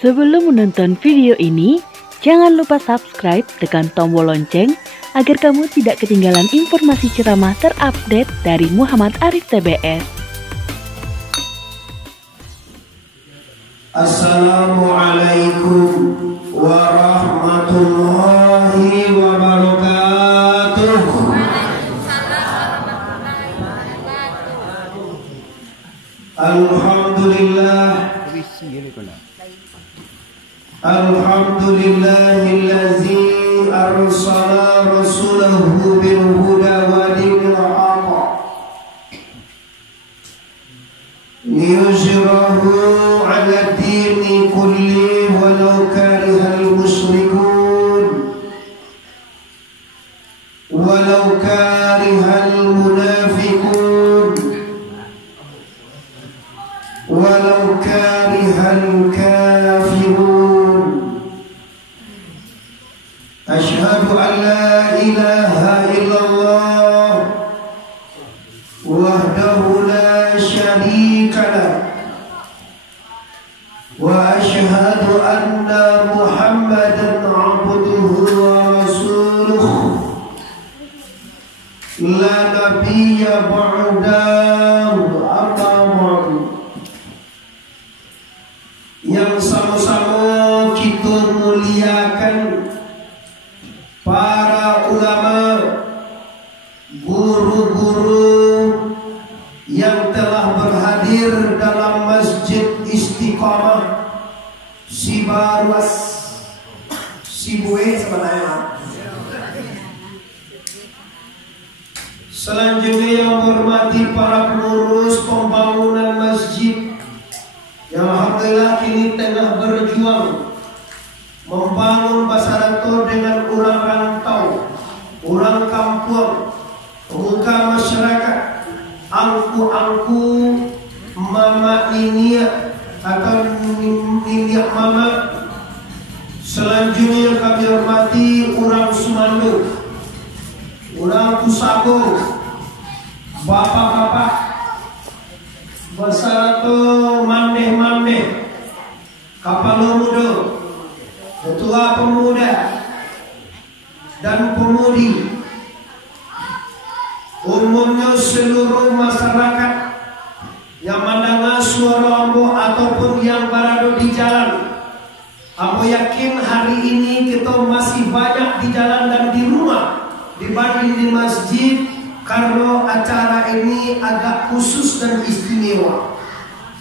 Sebelum menonton video ini, jangan lupa subscribe, tekan tombol lonceng agar kamu tidak ketinggalan informasi ceramah terupdate dari Muhammad Arif TBS. Assalamualaikum warahmatullahi wabarakatuh. Alhamdulillahillazi arsala rasulahu bil huda wa dinil haqq liyuzhirahu 'ala dini kulli walau karihal musyrikun walau karihal munafiqun walau karihal kafirun. Asyhadu an la ilaha illallah wahdahu la syarika lah wa asyhadu anna Muhammadan abduhu wa rasuluh la nabiyya ba'dahu amma ba'du. Yang sama-sama kita muliakan para ulama, guru-guru yang telah berhadir dalam Masjid Istiqamah Sibarwas Sibue sebenarnya. Selanjutnya yang menghormati para pengurus pembangunan masjid yang alhamdulillah kini tengah berjuang membangun Basarato dengan orang rantau, orang kampung, pemuka masyarakat, angku-angku, mama ninia atau ninia mama. Selanjutnya yang kami hormati orang Sumando, orang Kusago, bapak-bapak Basarato, mandeh-mandeh, kapal muda, ketua pemuda dan pemudi, umumnya seluruh masyarakat yang mendengar suara ambo ataupun yang berada di jalan. Ambo yakin hari ini kita masih banyak di jalan dan di rumah dibanding di masjid, karena acara ini agak khusus dan istimewa.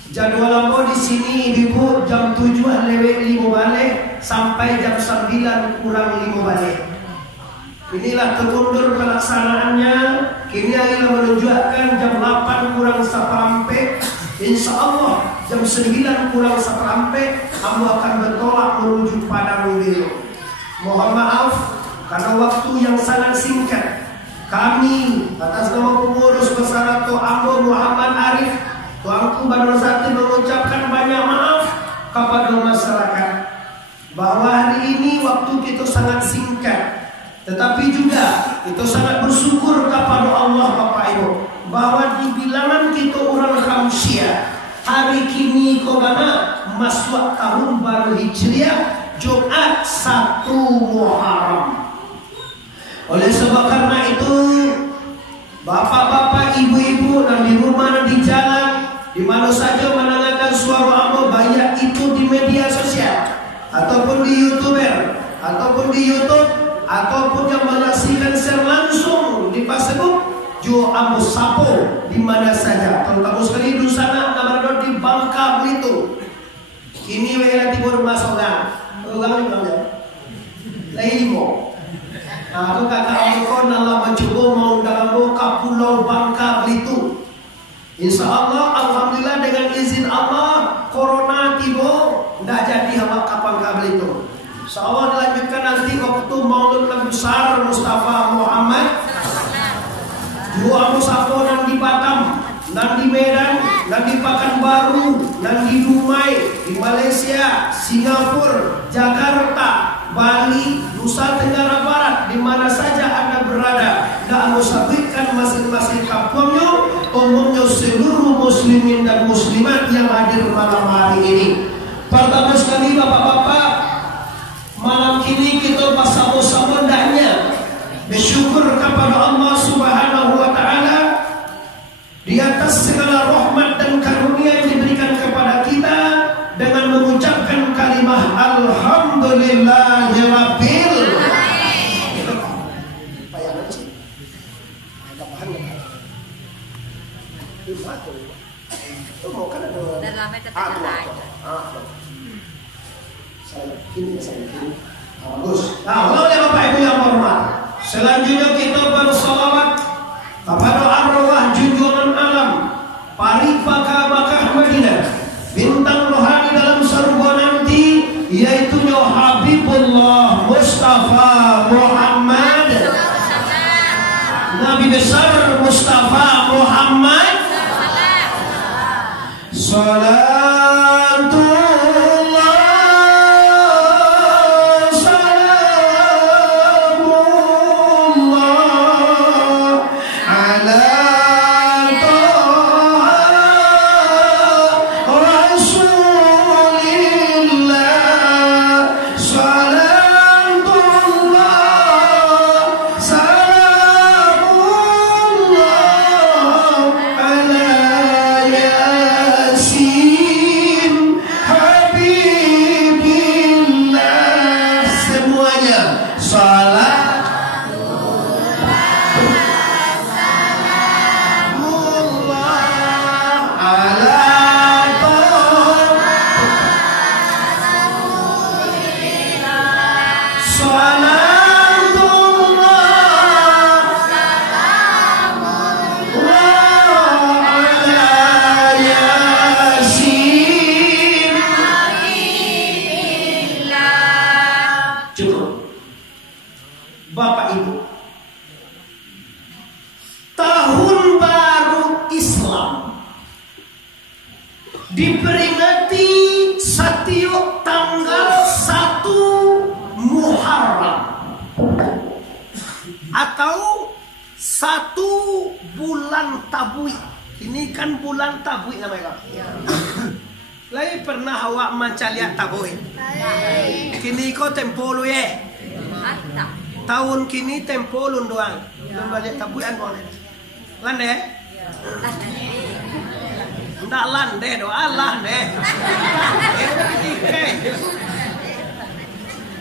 Jadwal ambo di sini ibu jam 7:05 balik sampai jam 9 kurang 5 balik. Inilah kemundur pelaksanaannya. Kini adalah menunjukkan jam 8 kurang seperempat. Insya Allah jam 9 kurang seperempat ambo akan bertolak menuju Padang Biru. Mohon maaf karena waktu yang sangat singkat. Kami atas nama pengurus Basarato ambo Muhammad Arif Tuanku Banozati mengucapkan banyak maaf kepada masyarakat bahwa hari ini waktu kita sangat singkat, tetapi juga kita sangat bersyukur kepada Allah Bapak Ibu bahwa di bilangan kita orang Khamsyah hari kini kobana masuk tahun baru Hijriah Jumat 1 Muharram. Oleh sebab karena itu bapak-bapak, ibu-ibu dan di rumah dan di jalan, di mana saja mendengarkan suara ambo, baik itu di media sosial ataupun di YouTuber ataupun di YouTube ataupun yang menyaksikan secara langsung di Facebook, jo ambo sapo di mana saja, terutama sekali di sana namanya di Bangka Belitung. Ini wilayah timur Masogan, ulang Laimo. Aku kakak ambo nala mencoba mau dalam boka Pulau Bangka Belitung. Insya Allah, alhamdulillah dengan izin Allah, corona tiba, tidak jadi hama kapan kabel itu. Insya Allah dilanjutkan nanti waktu Maulid Nabi besar Mustafa Muhammad. Dua musafo dan di Batam, dan di Medan, dan di Pekanbaru, dan di Dumai, di Malaysia, Singapura, Jakarta, Bali, Nusa Tenggara Barat, di mana saja Anda berada, dan musafirkan masing-masing kampungnya, umumnya seluruh muslimin dan muslimat yang hadir malam hari ini. Pertama sekali sekali bapak-bapak, malam kini kita bersama-sama hendaknya bersyukur kepada Allah Subhanahu wa Ta'ala di atas segala rahmat dan karunia yang diberikan kepada kita dengan mengucapkan kalimah Alhamdulillahirabbil bagus. Nah, oleh Bapak Ibu yang hormat, selanjutnya kita bersalawat kepada arwah junjungan alam Paripaka Makkah Madinah, bintang rohani dalam surga nanti, yaitu Habibullah Mustafa Muhammad, Nabi besar Mustafa Muhammad. Bapak Ibu, tahun baru Islam diperingati setiap tanggal 1 Muharram atau 1 bulan Tabui. Ini kan bulan Tabui namanya. Lai pernah awak manca lihat Tabui? Kini kau tempolu ye. Tahun kini tempolun doang. Belum lihat tabuan boleh. Lande? Ndak lande doa lande.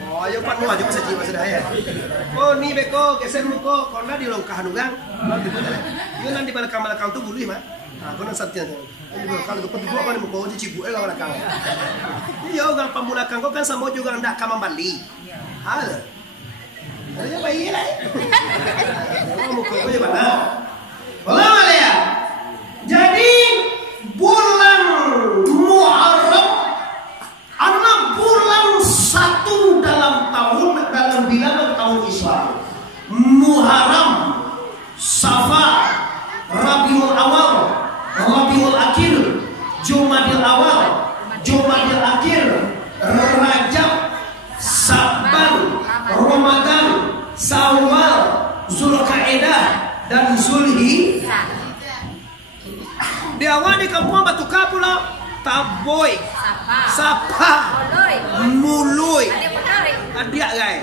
Oh, ayo pan mau aja bisa jiwa sudah ya. Oh, ni beko geser muko kona di longkah nugang. Yo nanti balakang tu bulu mah. Ah, kona satya tu. Kalau tu petu apa ni muko di cibu ela balakang. Iyo gang pambulakang ko kan samo juga ndak kamang Bali. Hal. Ayo bayi lah. Oh, muka gue mana? Boleh ya. Jadi bulan Muharram adalah bulan 1 dalam bilangan tahun Islam. Muharram, Safar, Rabiul Awal, Rabiul Akhir, Jumadil Awal, Jumadil Akhir, Rajab, Saban, Ramadan, Syawal, Zulqa'dah dan Zulhijjah. Di awal di kampung Batu Kapula, Taboy, Sapa, Mului, Adiak guys,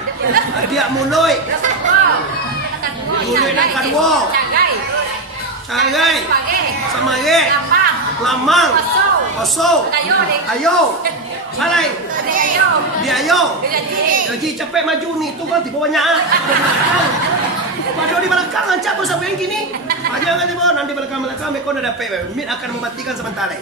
Adiak Mului, Mului dan Kadwo, Cagai, Samage, Lamang, Oso, Ayo, Salai, di Ayo, Jadi capek maju nih, tuh kan di bawahnya. Padahal di belakang ancap sampai yang gini. Jangan di bawah, nanti belakang mereka udah dapat. Min akan mematikan sementara.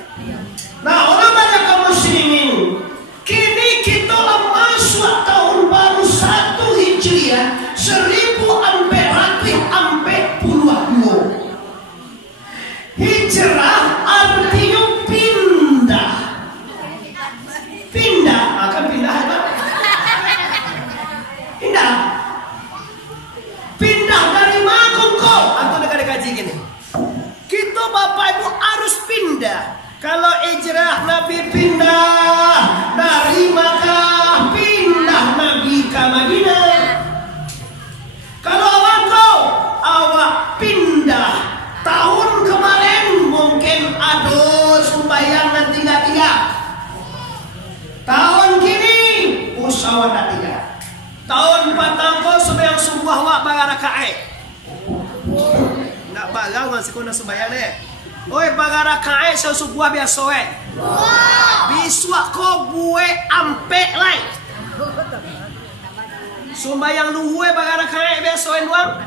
Nah, orang banyak kaum muslimin. Kini kita masuk tahun baru 1 Hijriah 1442. Hijrah artinya pindah. Pindah akan pindah apa? Pindah dari Makoko atau negara kaji gini. Kita Bapak Ibu harus pindah. Kalau hijrah Nabi pindah dari Makkah, pindah Nabi ke Madinah. Kalau awak pindah tahun kemarin mungkin aduh sembahyang nanti tiga. Tahun subuah wak bagara kae. Nak bagang masih kena sembahyang deh. Oi bagara kae subuah biasa we. Biswa ko buwe ampe lai. Sumbayang luhue bagara kae biasa we doang.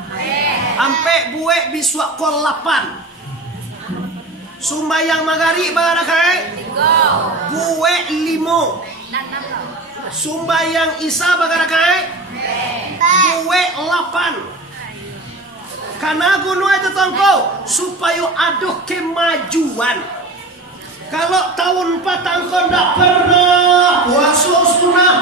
Ampe buwe biswa ko 8. Sumbayang magari bagara kae buwe 5. Sumbayang isa bagara kae buwe 8. Karena gunung itu tangko supaya ada kemajuan. Kalau tahun patangko ndak pernah puasa sunnah,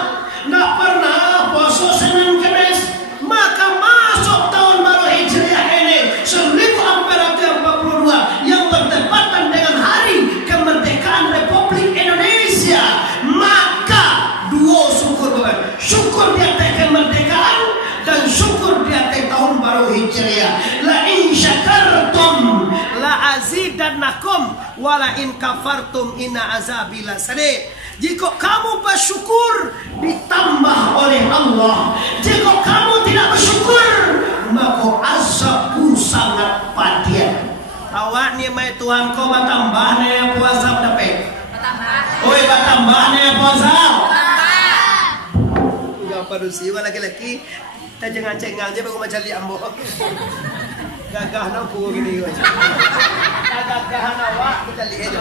ndak pernah puasa Senin Kemis, maka masuk tahun baru Hijriah ini 1442 yang bertepatan dengan hari kemerdekaan Republik Indonesia, maka dua syukur Bapak. Syukur di atas kemerdekaan dan syukur di atas tahun baru Hijriah. La in syakartum la azidannakum wa la in kafartum inna azabi lasadid. Jika kamu bersyukur ditambah oleh Allah. Jika kamu tidak bersyukur maka azabku sangat pedih. Awak ni mai Tuhan kau bertambah ni puasa dapat. Bertambah. Oi bertambah ni puasa. Bertambah. Jangan padusi laki-laki. Kita jangan cengang je baru macam lihat ambo. Gagah nak aku gini guys. Gagah awak kita lihat je.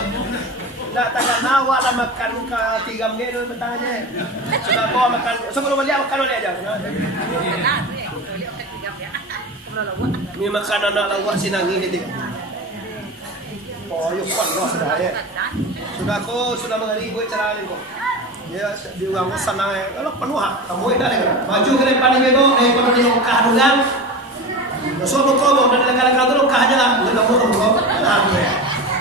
Tak takkan awak lah makan ke 3 minggu dulu petang je. Sudah bawa makan. Sebelum balik makan oleh aja. Ni makan anak lawak sinangi ni dia. Oh, yuk kan sudah ya. Sudah ko sudah mengari buat cara ni ko. Ya, di orang senang ya. Kalau penuh kamu dah kan. Maju ke depan ni bego, kalau dia kah dulang. Solo komo dan kadang-kadang tu kah aja lah. Kamu ko.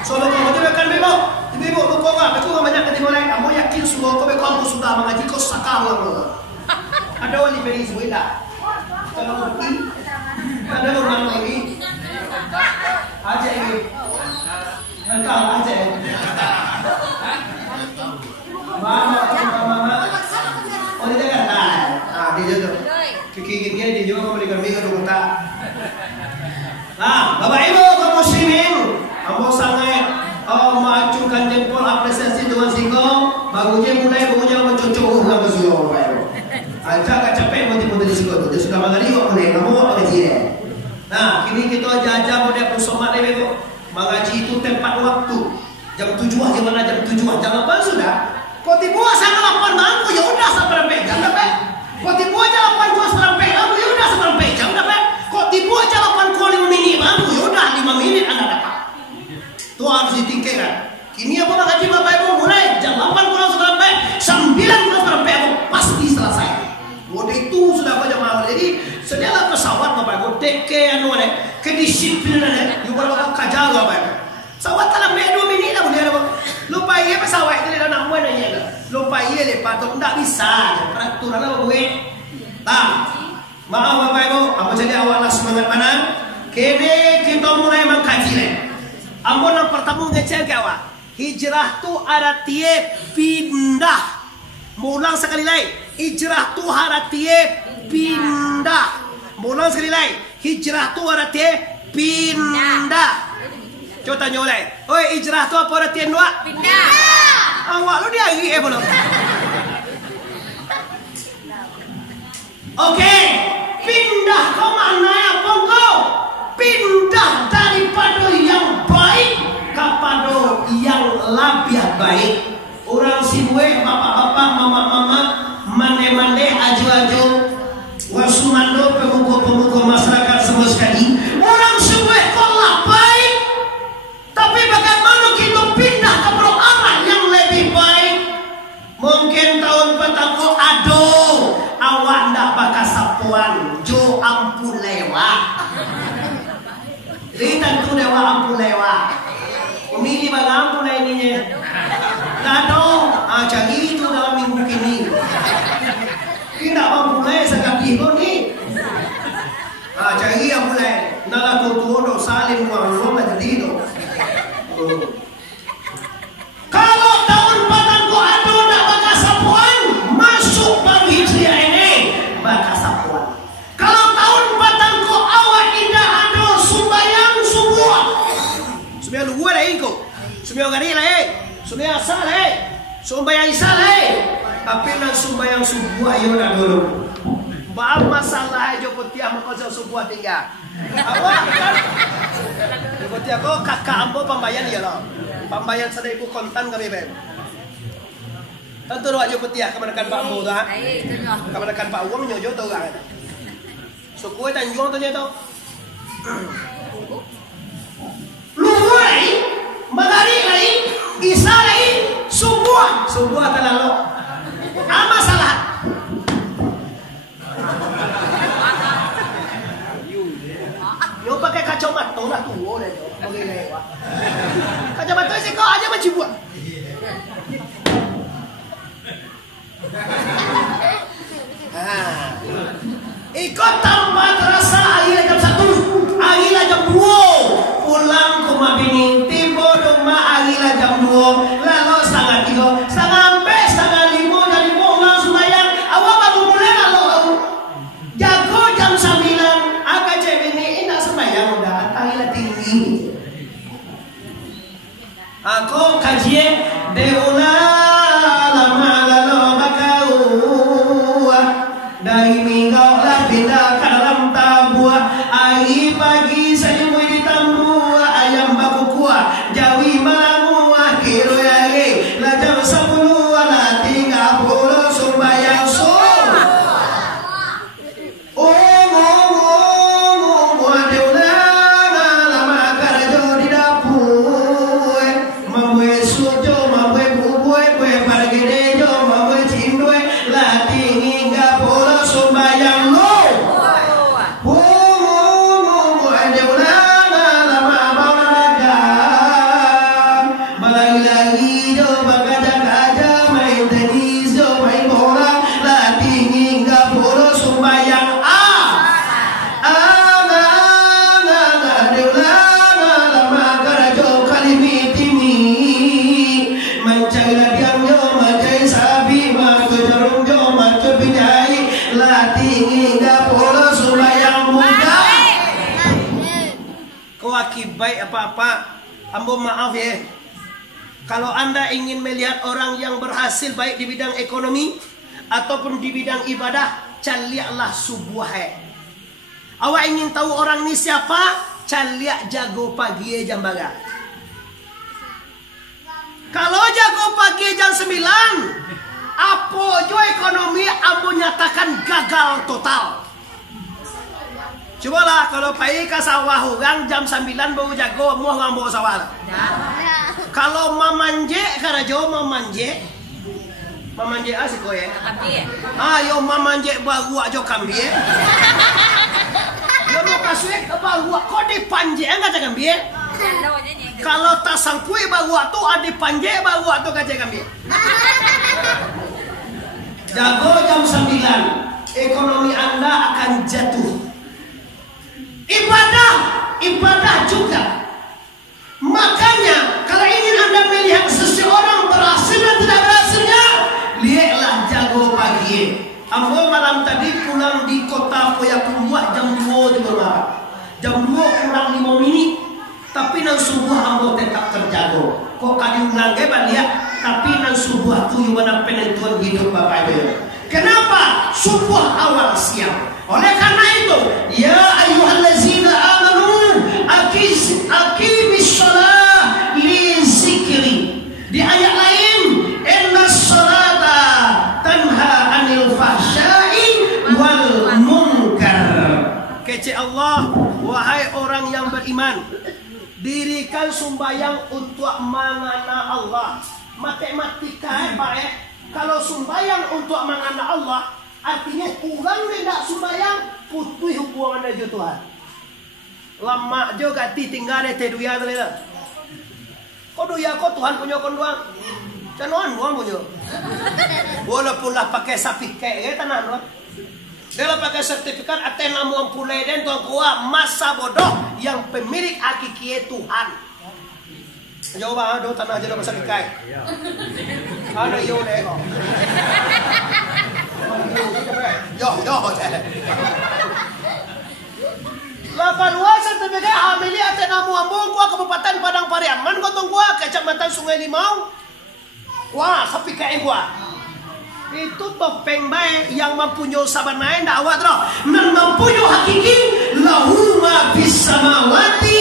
Solo komo tu kan bego. Ibu lu kok aku banyak ketemu lain. Kamu yakin semua kau kamu sudah mengaji kau sakalang lo. Ada wali beri sudah. Kalau pergi ada orang lagi. Aja ini. Engkau aja. Mama. Oh dia kan dah. Dia juga. Kiki dia juga mau berikan mega dulu tak. Nah, Bapak Ibu kaum muslimin, kamu sangat mengacukan jempol apresiasi dengan singkong. Bagusnya bagusnya mencucuk lah bersio Bapak Ibu. Aja agak capek motif-motif di singkong tu. Dia sudah mengali kok boleh, kamu apa kecil. Nah, kini kita jajah model pusomat ni Bapak. Mengaji itu tempat waktu. Jam 7 aja mana jam 7 jam apa sudah? Kau tiba sana 8 bangku ya udah sampai jam dapat. Kau tiba aja 8 gua sampai bangku ya udah sampai jam dapat. Kau tiba aja 8 kali minit bangku ya udah 5 menit Anda dapat. Tu harus ditingkatkan. Kini apa mengaji Bapak Ibu mulai jam 8 kurang sampai 9 kurang sampai aku pasti selesai. Waktu itu sudah banyak mahal. Jadi sedialah pesawat Bapak Ibu. Teke anu kedisiplinan you bakal kajar Bapak Ibu. Pesawat dalam 2 minit dah boleh ada. Lupa ia pesawat itu dia nak buat aja. Lupa ia lepas tu tak bisa. Peraturan apa buat? Tak. Maaf Bapak Ibu, apa jadi awal semangat mana? Kini kita mulai mengkaji ni. Ampun yang pertama ngecek ke awak. Hijrah tu ada tiap pindah. Mulang sekali lagi. Hijrah tu ada tiap pindah. Mulang sekali lagi. Hijrah tu ada tiap pindah. Coba tanya oleh. Oi, hijrah tu apa artian dua? Pindah. Awak lu dia lagi belum? Oke. Pindah kau mana apa kau? Pindah daripada yang baik kepada yang lebih baik. Orang sibuk, bapak-bapak, mama-mama, mande-mande, aju-aju, wasumando, pemuka-pemuka masyarakat semua sekali. Orang sibuk kalau baik, tapi bagaimana kita pindah ke arah yang lebih baik? Mungkin tahun petang aduh, awak ndak bakal sapuan, jo ampun lewat. Jadi tentu dewa ampun lewat. Umili bang ampun lah ininya. Nado, cari itu dalam minggu kini. Tidak mampu leh sekali ni. Cari yang mulai. Nala tuh saling uang jadi itu. Kalau tahun patangku ada nak bakal sapuan masuk bagi Hijriah ini bakal sapuan. Kalau tahun Sumbayang isalah, tapi nang sumbayang subuh ayo nak dulu. Baam masalah aja putiah makasih subuh tinggal. Apa kan? Putiah ko kakak ambo pambayan ya loh. Pambayan sada ibu kontan kami beb. Tentu lo aja putiah kemanakan Pak Ambo dah. Kemanakan Pak Uang nyojo tau kan? Suku Tanjung tu je tau. Luhur magari lain, isa lain, subuh terlalu. Apa salah? Yo pakai kacamata lah tu, boleh tu. Boleh lewat. Kacamata si kau aja macam buat. Ikut tambah terasa akhirnya jam 1, akhirnya jam 2 pulang ke Mabini, tiba rumah akhirnya jam 2 lalu setengah 3, setengah 5 dari pulang sembahyang awak baru mulai lalu jago jam 9 agak cewek ini indah sembahyang udah akhirnya tinggi aku kajian deula lama lalu bakau dari minggu lah pindah ke dalam tabua hari pagi saya mau ditambua ayam baku kuah jawi malamu akhir yage lah jam 10 lah tinggal pulau sumbayang baik apa-apa, ambo maaf ya. Kalau Anda ingin melihat orang yang berhasil baik di bidang ekonomi ataupun di bidang ibadah, caliaklah subuh. Awak ingin tahu orang ini siapa? Caliak jago pagi jam baga. Kalau jago pagi jam 9, apa jo ekonomi ambo nyatakan gagal total. Cobalah kalau pergi ke sawah orang jam 9 baru jago muah ngambo sawah. Kalau mamanje karena jauh mamanje asik kau ya. Ayo mamanje baru aja kambing. Yo mau kasih ke baru kau dipanje enggak kambing. Kalau tak sangkui baru tu ada panje baru tu kaca kambing. Jago jam 9 ekonomi Anda akan jatuh. Ibadah juga. Makanya kalau ingin Anda melihat seseorang berhasil dan tidak berhasilnya, lihatlah jago pagi. Ambo malam tadi pulang di kota Payakumbuh jam 2 juga malam. Jam 2 kurang 5 menit, tapi nang subuh ambo tetap terjago. Kok kali ulang lihat, tapi nang subuh tu yang mana penentuan hidup Bapak Ibu. Kenapa? Subuh awal siang. Oleh karena itu, ya ayyuhallazina amanu aqimis shalah li zikri. Di ayat lain, innas salata tanha 'anil fahsya'i wal munkar. Kece Allah, wahai orang yang beriman, dirikan sembahyang untuk mengana Allah. Matematika baik. Kalau sembahyang untuk mengana Allah, artinya orang tidak sembahyang putus hubungan dengan Tuhan. Lama juga tinggal di teduya tu lah. Kau duya kau Tuhan punya kau doang. Canuan doang punya. Walaupun lah pakai sertifikat ya tanah doang. Dia lah pakai sertifikat Athena muang pulai dan tuan kuah masa bodoh yang pemilik hakiki Tuhan. Jauh banget do tanah jadi pasal ikai. Ada yo deh. Yo. Lapan wasan sebagai hamili Athena muambung kuah Kabupaten Padang Pariaman gotong kuah Kecamatan Sungai Limau. Wah, sapi kayak gua. Itu topeng baik yang mempunyai sabanai dakwah terus. Dan mempunyai hakiki lahu ma fis samawati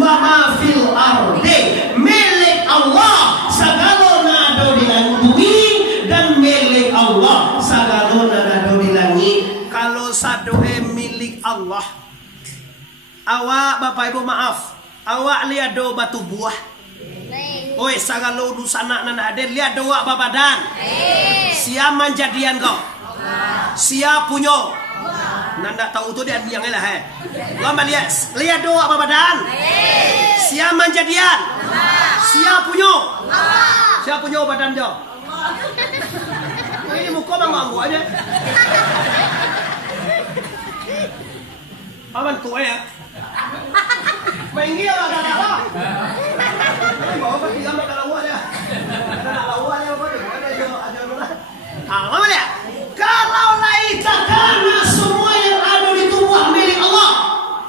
wa ma fil ardi. Milik Allah sagalona ado di langit bumi dan milik Allah sagalona ado di langit. Kalau sadoe milik Allah, awak Bapak Ibu maaf, awak lihat do batu buah. Oi sagalo dusana nana ada lihat doa babadan. Siapa manjadian kau? Siapa punyo? Nanda tahu tu dia yang lah Lama lihat doa babadan. Siapa manjadian? Siapa punyo? Siapa punyo badan jo? Ini muka bang aja. Aman kue ya. Main dia lah ada. Bawa pergi sama kalau ya. Ada lawannya apa dia? Ada mana? Apa dia? Kalau laita karena semua yang ada di tubuh milik Allah.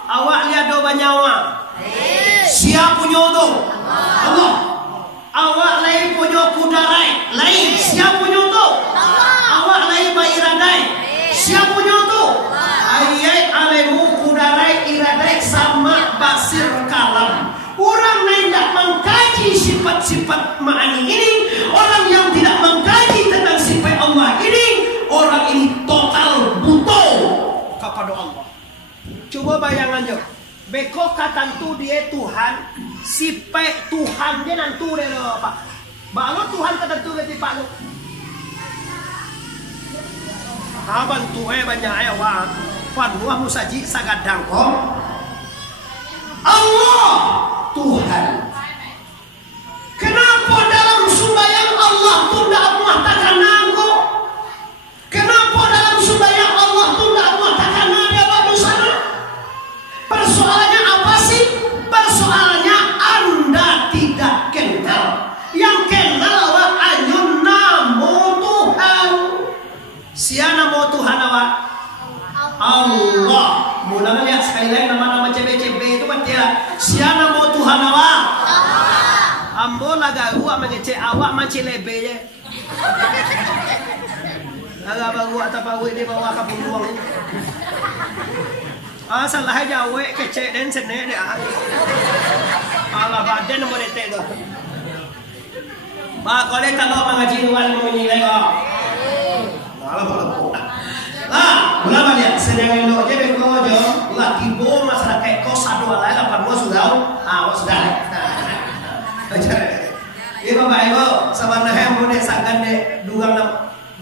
Awak lihat do banyawa. Siapa punya tu? Allah. Awak lain punya kudarai. Lain siapa punya tu? Awak lain bairadai. Siapa punya tu? Ayat alemu kudarai iradai sama basir kalam. Orang yang tidak mengkaji sifat-sifat ma'ani ini, orang yang tidak mengkaji tentang sifat Allah ini, orang ini total buta kepada Allah. Coba bayangan jo, beko katantu dia Tuhan, sifat Tuhan dia nantu dia lo pak. Balu Tuhan katantu dia pak lo. Aban tuhe banyak ayah panwah musaji sagadang ko. Allah Tuhan. Kenapa dalam sembahyang Allah tu tidak mengatakan nangko? Kenapa dalam sembahyang Allah tu tidak mengatakan ada batu sana? Persoalannya apa sih? Persoalannya Anda tidak kenal. Yang kenal wa anyun namo Tuhan. Siapa namo Tuhan awak? Allah. Mudah lihat sekali lagi nama-nama CB-CB itu kan dia. Siapa namo Tuhan awak? Ambo laga gua mengecek awak macam lebe je. Laga bagu atau bagu di bawah kapung luang. Salah aja we kecek dan sene dia. Ala badan mau detek tu. Ba kalau kalau mengaji luar menilai kau. Ala boleh. Ulama dia sedang lo je beko jo laki bo masyarakat kau satu alai lapan mo sudah. Sudah. Ini Bapak Ibu, sebenarnya mau desakan deh dugang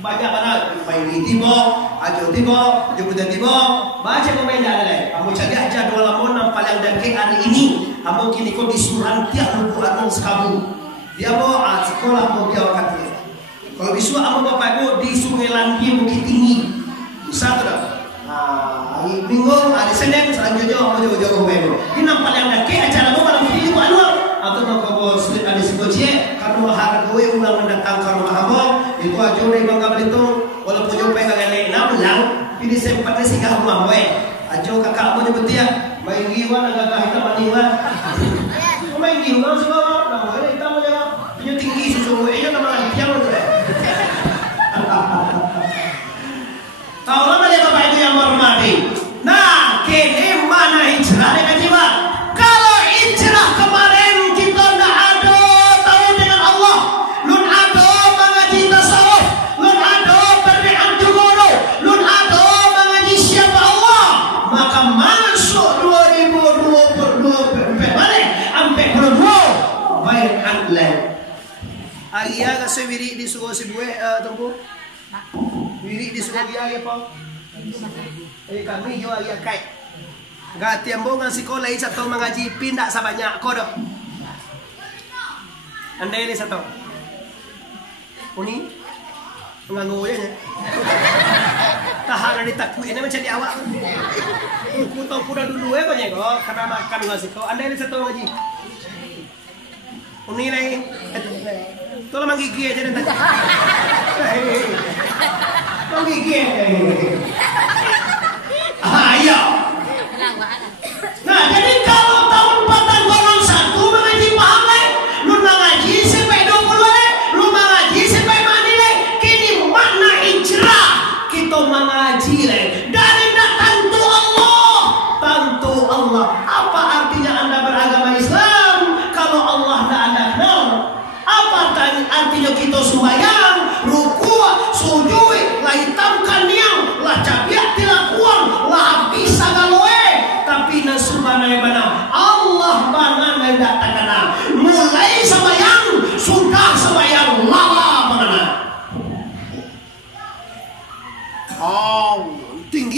banyak mana main tibo, ajo tibo, jemputan tibo, baca pemain ada. Kamu cari aja dua lamon yang paling dengki hari ini. Kamu kini kau disuruh tiap lugu anong sekabu. Dia mau sekolah mau dia akan dia. Kalau disuruh kamu Bapak Ibu di Sungai Langi Bukit Tinggi, bisa tu dah. Hari Minggu, hari Senin selanjutnya kamu jauh-jauh Bapak Ibu. Ini nampak yang dengki acara mau malam ini buat luar. Atau kalau sulit ada sekoci, kalau harga gue ulang mendatang ke rumah kamu, itu aja udah Bangka Belitung, walaupun jumpa dengan lain lang, ini sempatnya singgah rumah gue. Ajo kakak mau nyebut dia, main giwan agak hitam maniwan. Main giwan semua, nama gue hitam aja, punya tinggi susu gue, ini nama lagi yang tu. Tahu lama dia Bapak Ibu yang hormati. Nah, kini mana hijrah dengan jiwa? Kalau hijrah kemarin Agia kasi wiri di sugo si buwe tunggu. Wiri di sugo dia apa? Kami yo agia kai. Gati ambo nga sekolah satu mengaji pindah sa banyak ko do. Andai ni satu. Uni ngangoy nya. Tahanan ditakui ini macam di awak. Ku tahu kuda dulu ko nya ko karena makan nga siko. Andai ni satu ngaji. Uni lagi. Tolong menggigit aja nanti. Menggigit. Ayo. Nah, jadi kalau tahun 4 golong 1 mengaji paham lu mengaji sampai 20 lu mengaji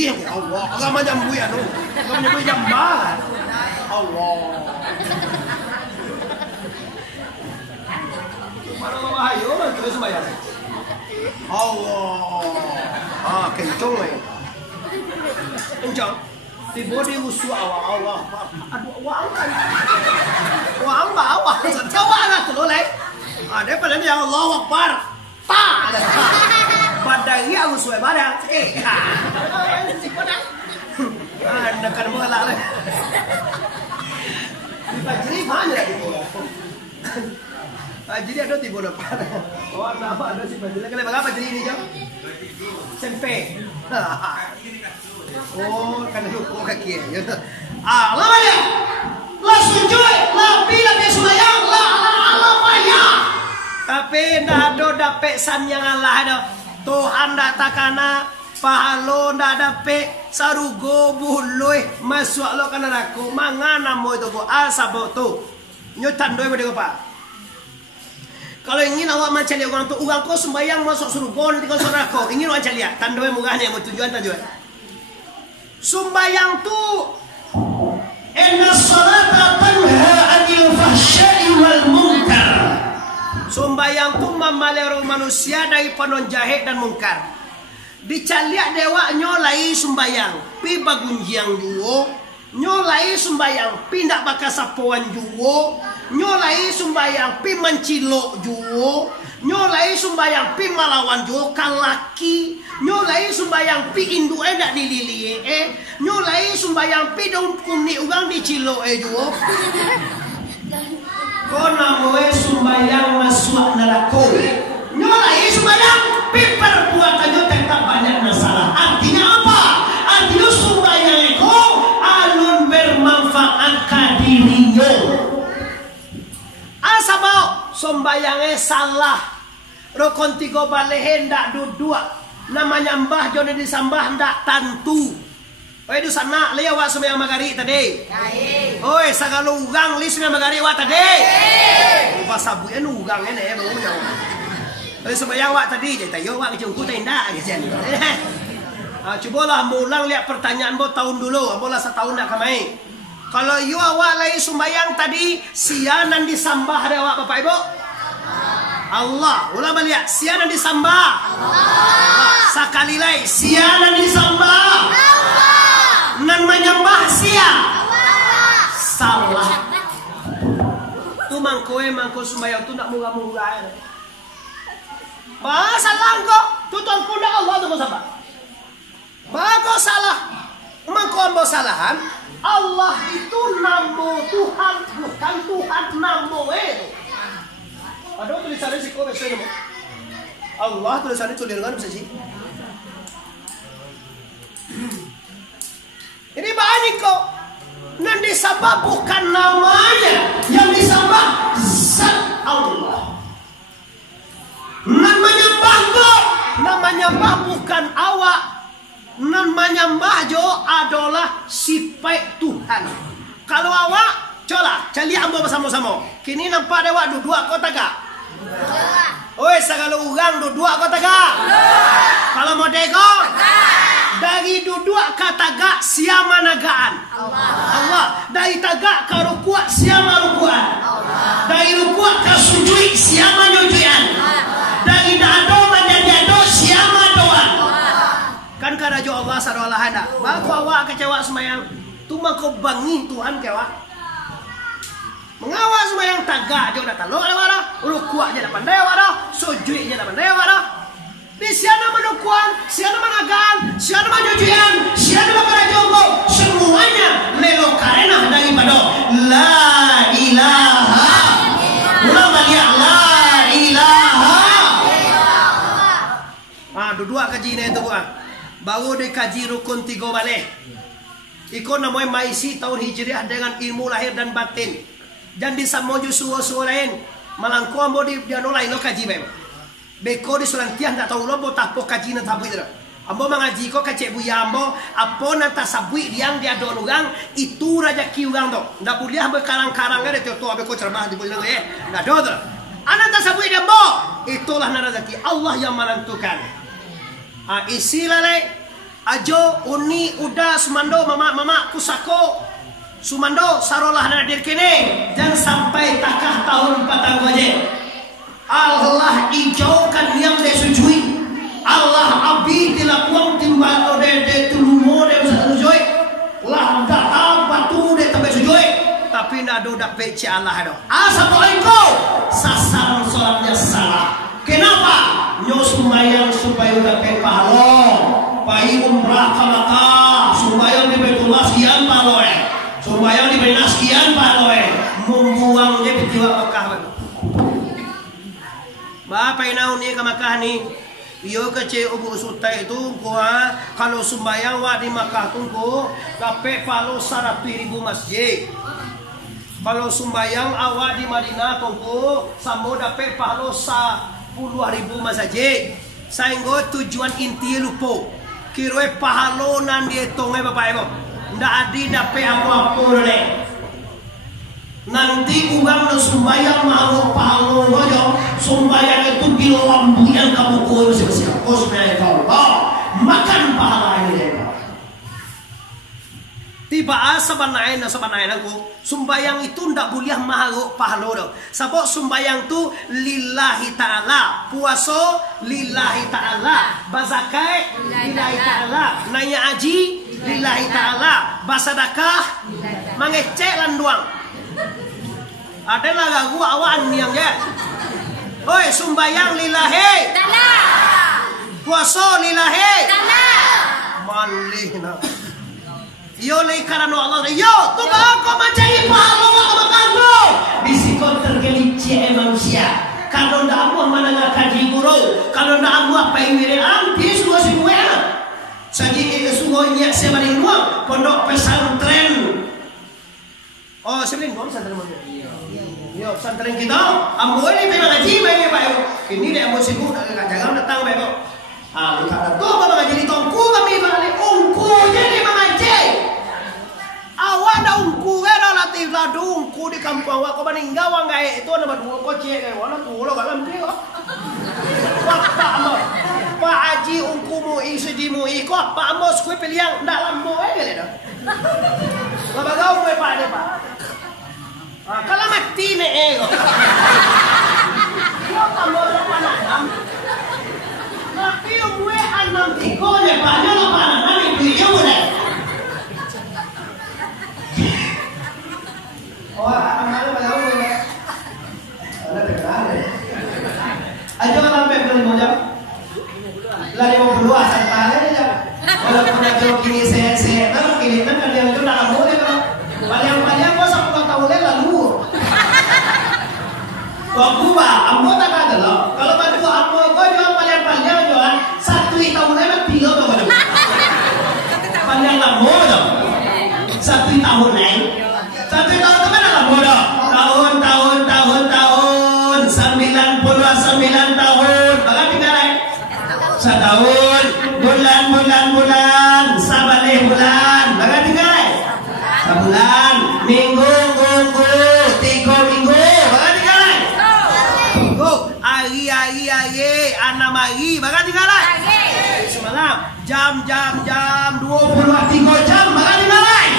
tinggi ya Allah. Agak macam bu ya no. Agak macam bu jamban. Allah. Para bahayo lah terus sembahyang. Allah. Kencang eh. Kencang. Tiba di usul Allah. Aduh, wang kan. Wang bawa. Tawa lah tu leh. Ada pada ni Allah Akbar. Pa. Badai aku suai badang. Anda kan bola lah. Jadi mana di bola? Jadi ada di bola depan. Oh, apa ada si bajil? Kalau berapa jadi ini jam? Sempe. Oh, kan hukum kaki ya. Lama ya. Lah sujud, lah bila sembahyang, lah Allah ya. Tapi ndak ada dapet san yang Allah ada. Tuhan ndak takana pahalo ndak dapet sarugo buloy masuk lo kana aku mangana mo itu ko asabo tu. Nyutan doi bade Pak. Kalau ingin awak macam lihat orang tu orang ko sembahyang masuk surga nanti kau surga. Ingin awak lihat tandoi mugahnya mau tujuan. Sembahyang tu inna salata tanha 'anil fahsya'i wal munkar. Sembahyang tu memelihara manusia dari penonjahit dan mungkar. Dicaliak dewa nyolai sembahyang, pi bagunjiang juo, nyolai sembahyang, pi ndak bakal sapuan juo, nyolai sembahyang, pi mencilok juo, nyolai sembahyang, pi malawan juo kalaki, nyolai sembahyang, pi indu ndak dililie, nyolai sembahyang, pi daun kuning ugang dicilok juo. Kona moe sembahyang masuk neraka. Nyolai sembahyang piper buatannya tetap banyak masalah. Artinya apa? Artinya sembahyang itu alun bermanfaat ke dirinya. Asabau sembahyangnya salah. Rokon tiga balik hendak dua. Namanya mbah jodoh disambah hendak tantu. Oi du sana liya wa sembahyang magari tadi. Oi sagalo ugang li sembahyang magari wa tadi. Ba sabu enu ugang ene baru nya. Oi sembahyang wa tadi je tayo wa ke ku tenda ke sen. Cobalah mulang lihat pertanyaan bo tahun dulu, bola setahun dak kamai. Kalau you awak lai sembahyang tadi sianan disambah ada awak Bapak Ibu? Allah. Ulah lihat sianan disambah. Allah. Sekali lagi sianan disambah. Allah. Nan menyembah sia salah. Tu mangkoe mangko sembahyang tu nak murah-murah. Bah salah kok. Tu tuan pun Allah tu sabar. Bago salah. Mangko ambo salahan. Allah itu namo Tuhan bukan Tuhan namo Ada tulisannya sih kok biasanya. Allah tulisannya tulisan bisa sih. Ini banyak kok. Yang disembah bukan namanya, yang disembah zat Allah. Nan menyembah kok, namanya mbah bukan awak. Nan menyembah jo adalah sifat Tuhan. Kalau awak, coba cari ambo bersama-sama. Kini nampak dewa dua kota gak? Oi, segala orang dua kota gak? Kalau mau deko? Dari duduk ke tagak siapa nagaan Allah. Dari tagak ke rukuk siapa rukuan. Dari rukuk ke sujud siapa nyujuan. Dari dado menjadi dado siapa doa. Kan kada jo Allah sarwala hada. Baku awak kecewa semayang. Tu mako bangi Tuhan kewa. Mengawal semayang tagak jo datang lo ada. Rukuk aja dapat dewa dah. Sujud aja dapat dewa dah. Di siapa menukuan, siapa menagan, siapa menyucian, siapa mengajogo, semuanya melo karena daripada la ilaha. Ulang balik la ilaha. Dua kaji ini itu bukan. Baru dikaji rukun 3 balik. Ikut namanya maisi tahun Hijriah dengan ilmu lahir dan batin. Dan disamoju suwa-suwa lain. Malangko ambo di dianolai lo kaji memang. Beko di sulantian tak tahu lo botak po kaji na tabu itu. Ambo mengaji ko kacek buya ambo apo nanta sabui yang dia do lugang itu raja kiugang do. Ndak boleh ambo karang-karang ada tu ambo ko ceramah di bulan ndak do tu. Ananta sabui dia ambo itulah rezeki Allah yang menentukan. Isi lalai Ajo, uni, udah, sumando, mama, kusako. Sumando, sarolah nadir kini. Dan sampai takah tahun patang wajah. Allah ijaukan yang disujui. Allah abi dilakuang timbal de tulumo de sujui. Lah dah batu de tabe sujui. Tapi ndak ada dapat ci Allah do. Assalamualaikum. Sasaran salatnya salah. Kenapa? Nyo sembahyang supaya dapat pahala. Pai umrah ke Makkah, sembahyang di Baitullah sekian pahala. Sembahyang di Madinah sekian pahala. Membuangnya di Makkah. Bapak inau ni ke Makkah ni. Iyo kece ubu sutai itu gua kalau sembahyang wa di Makkah tunggu dapat pahala 100.000 masjid. Kalau sembahyang awak di Madinah tunggu samo dapat pahala 10.000 masjid. Sainggo tujuan inti lupa. Kiroi pahalo nan dia tongai bapak ibu. Ndak adi dapat apa-apa le. Nanti ugang no sumbayang mau pahalo aja. Sumbayang itu bilang yang kamu kau siapa kosnya kau. Makan pahala ini. Tiba sabanain aku sumbayang itu ndak boleh mahal pahalo do. Sebab sumbayang tu lillahi ta'ala, puasa lillahi ta'ala, bazakai lillahi ta'ala, nanya aji lillahi ta'ala, basadakah mangecek landuang. Ada laga gua awan niang ya. Oi sumbayang lillahi ta'ala. Puasa lillahi ta'ala. Malih na. Yo lay karano Allah. Yo, tu ba ko macai pahalo ko makango. Bisikon tergelice manusia. Kalau ndak aku mananga kaji guru, kalau ndak aku apa imire ampis gua semua. Saji ke sugonya sebari luang pondok pesantren. Oh, sebelum gua pesantren mana? Yo, pesantren kita. Ambo ini memang ngaji bae Pak. Ini dia ambo sibuk jangan datang bae kok. Ah, kata tu apa ngaji di tongku kami balik ungku jadi mengaji. Awak dah ungku era latih ladu ungku di kampung awak kau meninggal wang gaya itu nama dua kocek gaya wana tu lo kalam dia. Waktu amo, Pak Haji ungku mu isi mu ikut Pak amo skui pilihan dalam mu aja le dah. Laba kau mu Pak dia Pak. Kalau mati ne ego. Kau kamu apa nak? Tapi umwe anam tiko le Pak dia lo Pak nani dia boleh. Oh, amalan bayaw mo ba? Wala pekare. Ajo sampai beli mojam. Lari mau keluar santai aja. Wala ko na jo kini se na kini tan kan yang jo na mo le kan. Paling ko sa pagka taule lalu. Waktu ba ambo ta kada lo. Kalau bantu ambo ko jo paling jo satu taule na pilo ba ba. Paling lamu jo. Satu tahun lain. Satu tahun tu mana lah bodoh? Tahun 99 tahun. Bagai tinggal lain. Setahun, bulan, sabaleh bulan. Bagai tinggal lain. Sebulan, minggu, 3 minggu. Bagai tinggal lain. Minggu, hari, 6 hari. Bagai tinggal lain. Semalam, jam, 23 jam. Bagai tinggal lain.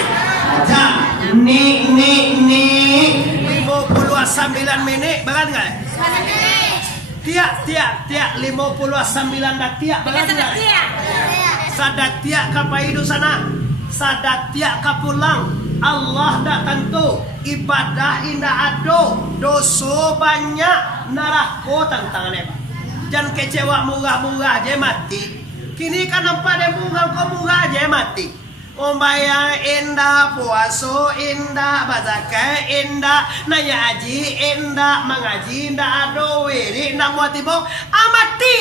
Jam. Ni 59 minit bagai enggak? Tiak 59 dah tiak bagai enggak? Sadat tiak ka hidup sana. Sadat tiak ka pulang. Allah dah tentu ibadah indah ado dosa banyak neraka tantangannya. Jangan kecewa murah aja mati. Kini kan nampak dia murah aja mati. Membayar indah, puasa indah, bazakai indah, nanya aji indah, mengaji indah, ado wiri indah muat ibu, amati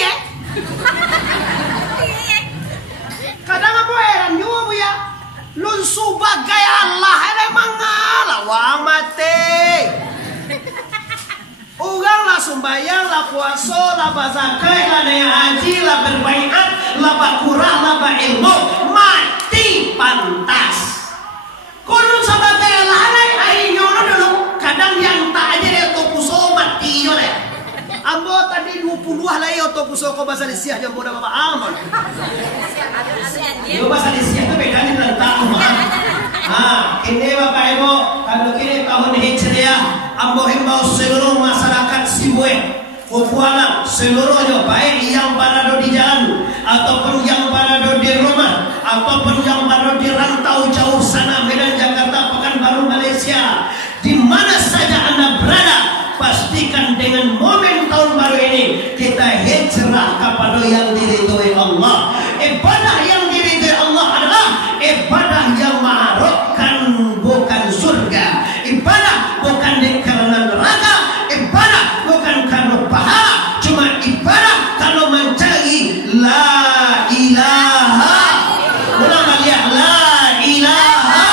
Kadang apa heran juga bu ya, lun sebagai Allah ada mengalawang mati. Ugang lah sembahyang, lah puasa, lah bazakai, lah nanya aji, lah berbaikat, lah bakurah, lah berilmu, mati pantas. Konon sebagai lalai ayo dulu. Kadang yang tak aja dia tu puso mati oleh. Ambo di 20 lah yo to pusoko bahasa Indonesia yang bodoh Bapak aman. Yo bahasa Indonesia itu beda dengan tahun. Ini Bapak Ibu, kalau kini tahun Hijriah, ambo himbau seluruh masyarakat Sibué, Upuana, seluruhnya baik yang berada di jalan ataupun yang berada di rumah ataupun yang berada di rantau jauh sana Medan, Jakarta, Pekanbaru, Malaysia, di mana saja Anda berada, pastikan dengan momen tahun baru ini kita hijrah kepada yang diridhoi Allah. Ibadah yang diridhoi Allah adalah ibadah yang mengharapkan bukan surga, ibadah bukan karena neraka, ibadah bukan karena pahala, cuma ibadah kalau mencari la ilaha. Ulang balik la ilaha.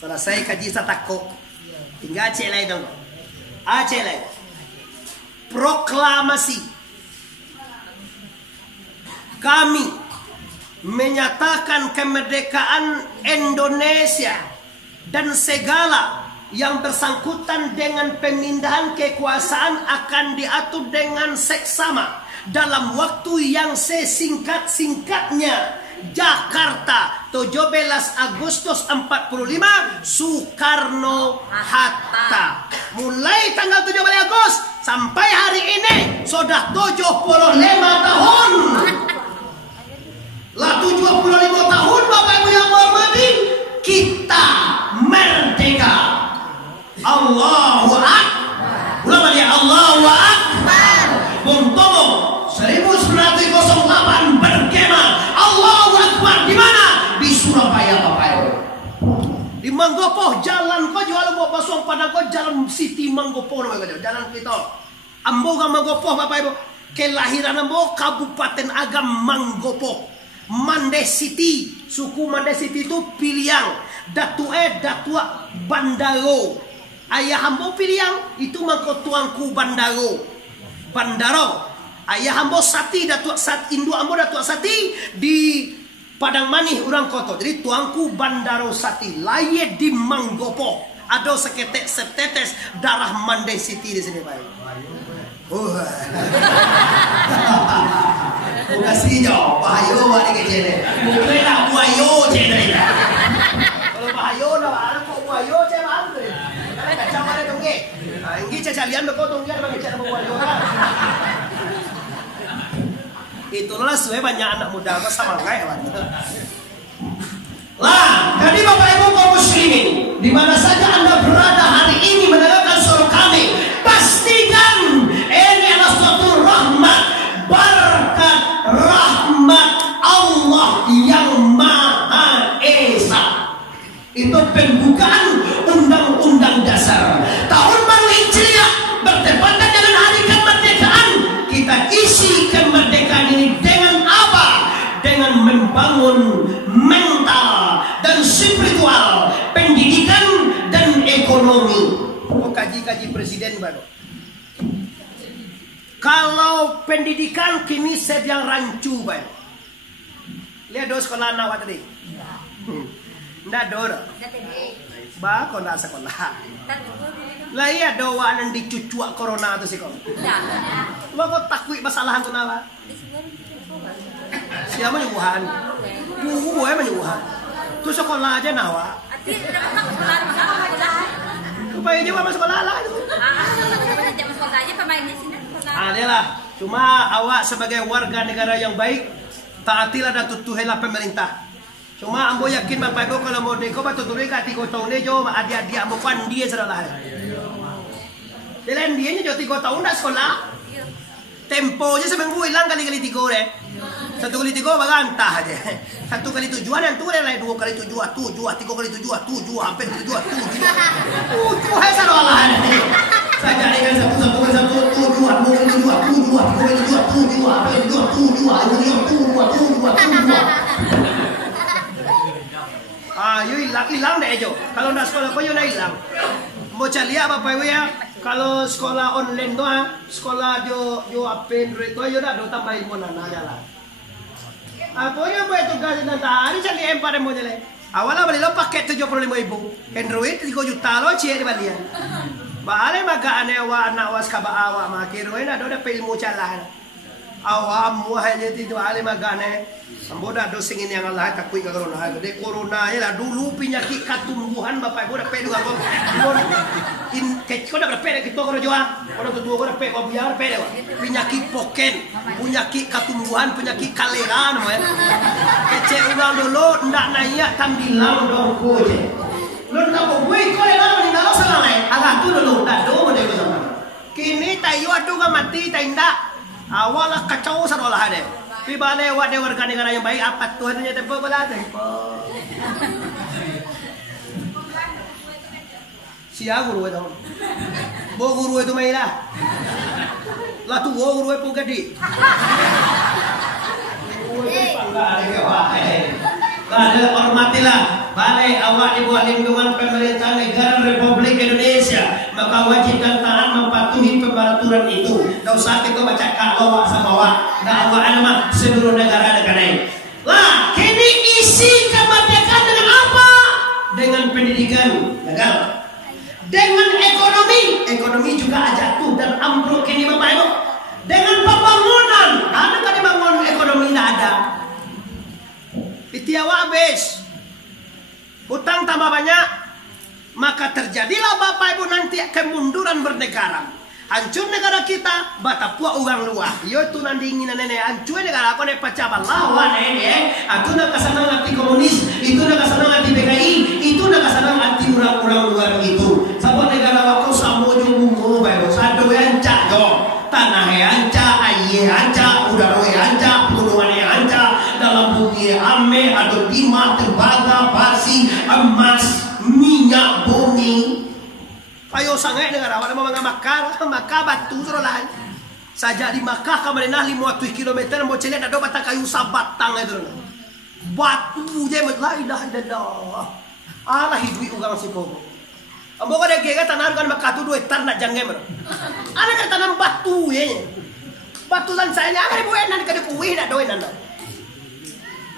Selesai kaji satako, tinggal cek lain dong. Cek lain. Proklamasi. Kami menyatakan kemerdekaan Indonesia dan segala yang bersangkutan dengan pemindahan kekuasaan akan diatur dengan seksama dalam waktu yang sesingkat-singkatnya. Jakarta 17 Agustus 45 Soekarno-Hatta. Mulai tanggal 17 Agustus sampai hari ini sudah 75 tahun. Lah 75 tahun Bapak Ibu yang hormati, kita merdeka. Allahu Akbar. Ulang balik Allahu Akbar. Bung Tomo 1908 berkemah. Allahu Akbar di mana? Di Surabaya Bapak Ibu. Di Manggopo jalan kau jual bawa basong pada kau jalan Siti Manggopo namanya jalan kita. Ambo ka Manggopo Bapak Ibu. Kelahiran Ambo Kabupaten Agam Manggopo. Mande City, suku Mande City itu Piliang, Datua Bandaro. Ayah Ambo Piliang itu mangko tuangku Bandaro. Ayah Ambo Sati, Datua Sati, Indu Ambo Datua Sati di Padang Manih urang koto. Jadi tuangku Bandaro Sati, laye di Manggopo. Ada setetes darah Mande City di sini Pak. Kasihnya bahayo wali kecil. Mungkin nak buayo cendera. Kalau bahayo nak ada kok buayo cendera tu. Kacau ada tunggu. Ini cacalian berkau tunggu ada bagi cara buayo. Itulah sebab banyak anak muda kau sama kayak lah. Jadi Bapak Ibu kaum muslimin, di mana saja Anda berada hari ini mendengarkan suara kami, pastikan ini adalah suatu rahmat, berkat rahmat Allah yang Maha Esa. Itu pembukaan Undang-Undang Dasar tahun baru Hijriah bertepatan dengan hari kemerdekaan. Kita isi kemerdekaan ini dengan apa? Dengan membangun mental dan spiritual, pendidikan dan ekonomi. Kaji presiden baru. Kalau pendidikan kini sedang rancu baru. Lihat do sekolah anak tadi. Ndak do. Ba kau nak sekolah. Lah iya doa nan dicucuak corona tu sih kau. Lo kau takut masalah tu nawa. Siapa menyembuhan? Gue menyembuhan. Tu sekolah aja nawa. Supaya dia masuk sekolah lah. Masuk sekolah aja pemain di sini. Adalah. Cuma awak sebagai warga negara yang baik, taatilah dan tutuhilah pemerintah. Cuma ambo yakin Bapak Ibu kalau mau deko batu turi kati tahun dia jo adik-adik ambo kan dia seralah. Jalan dia nya jo 3 tahun dah sekolah. Temponya seminggu hilang kali-kali 3 deh. 1 kali 3 bagantah aja. 1 kali tujuan yang tu lain 2 kali tujuan 3 kali tujuan hampir tujuan 7. Hai saralah. Saya jadikan satu tujuan 2 kali tujuan 3 kali tujuan. Yuk hilang deh jo. Kalau nak sekolah kau yuk nak hilang. Mau cari apa Bapak Ibu ya? Kalau sekolah online doang, sekolah jo apa Android doang, yo dah tambahin mau nana jalan. Apa yang buat tugas nanti hari cari empare mau jalan. Awalnya beli lo paket 75.000, Android 3 juta lo cie di balian. Baale magaane wa anak was ka baawa makiroy na do da ilmu calah. Awam muahnya itu ale magane. Amboda do singin yang Allah takui ka corona. De corona ya dulu penyakit katumbuhan bapak ibu da pedu ako. In kecil da pede kito ko joa. Ono to duo ko da pe ko biar pede wa. Penyakit poken, penyakit katumbuhan, penyakit kalera no ya. Kecil ulang dulu ndak naya tambilang dong ko je. Lo na ko gue ko le na ni na salah le. Aga tu dulu da do mo de ko sama. Kini tayo adu ga mati tainda. Awalnya kacau sadolah ada. Tiba lewat dia warga negara yang baik apa Tuhan nya tempo bala tempo. Sia guru itu. Bo guru itu mai lah. Lah tu guru itu gadi. Ada hormatilah balai awak di bawah lindungan pemerintah negara Republik Indonesia, maka wajib dan taat mematuhi peraturan itu. Tidak usah kita baca kalau sama awak, dan awak mah seluruh negara-negara ini. Lah, kini isi kemerdekaan dengan apa? Dengan pendidikan, gagal. Dengan ekonomi juga jatuh dan ambruk kini bapak ibu. Dengan pembangunan, ada kan dibangun ekonomi tidak ada. Itiawa habis, hutang tambah banyak, maka terjadilah bapak ibu nanti kemunduran bernegara. Hancur negara kita, batapua orang luar. Yo itu nanti ingin nenek hancur negara aku nih pecah lawan nenek. Aku nak kesanang anti komunis, itu nak kesanang anti PKI, itu nak kesanang anti orang-orang luar itu. Sabot negara aku samo jumbo bayo, sado yancak jo, tanah yancak, air yancak, udara yancak, pegunungan yancak. Dalam bumi ame ada timah, tembaga, basi, emas, minyak bumi. Ayo sangat negara awak nama Makkah batu sorolan. Saja di Makkah kemarin 50 kilometer mau celiat ada batang kayu sabatang itu. Batu je la ilaha illallah. Allah hidui ugang sipo. Ambo kada gega tanam kan Makkah tu duit tanah jangan mer. Ada kan tanam batu ye. Batu lan saya ada buat nan kada kuih dak doin nan.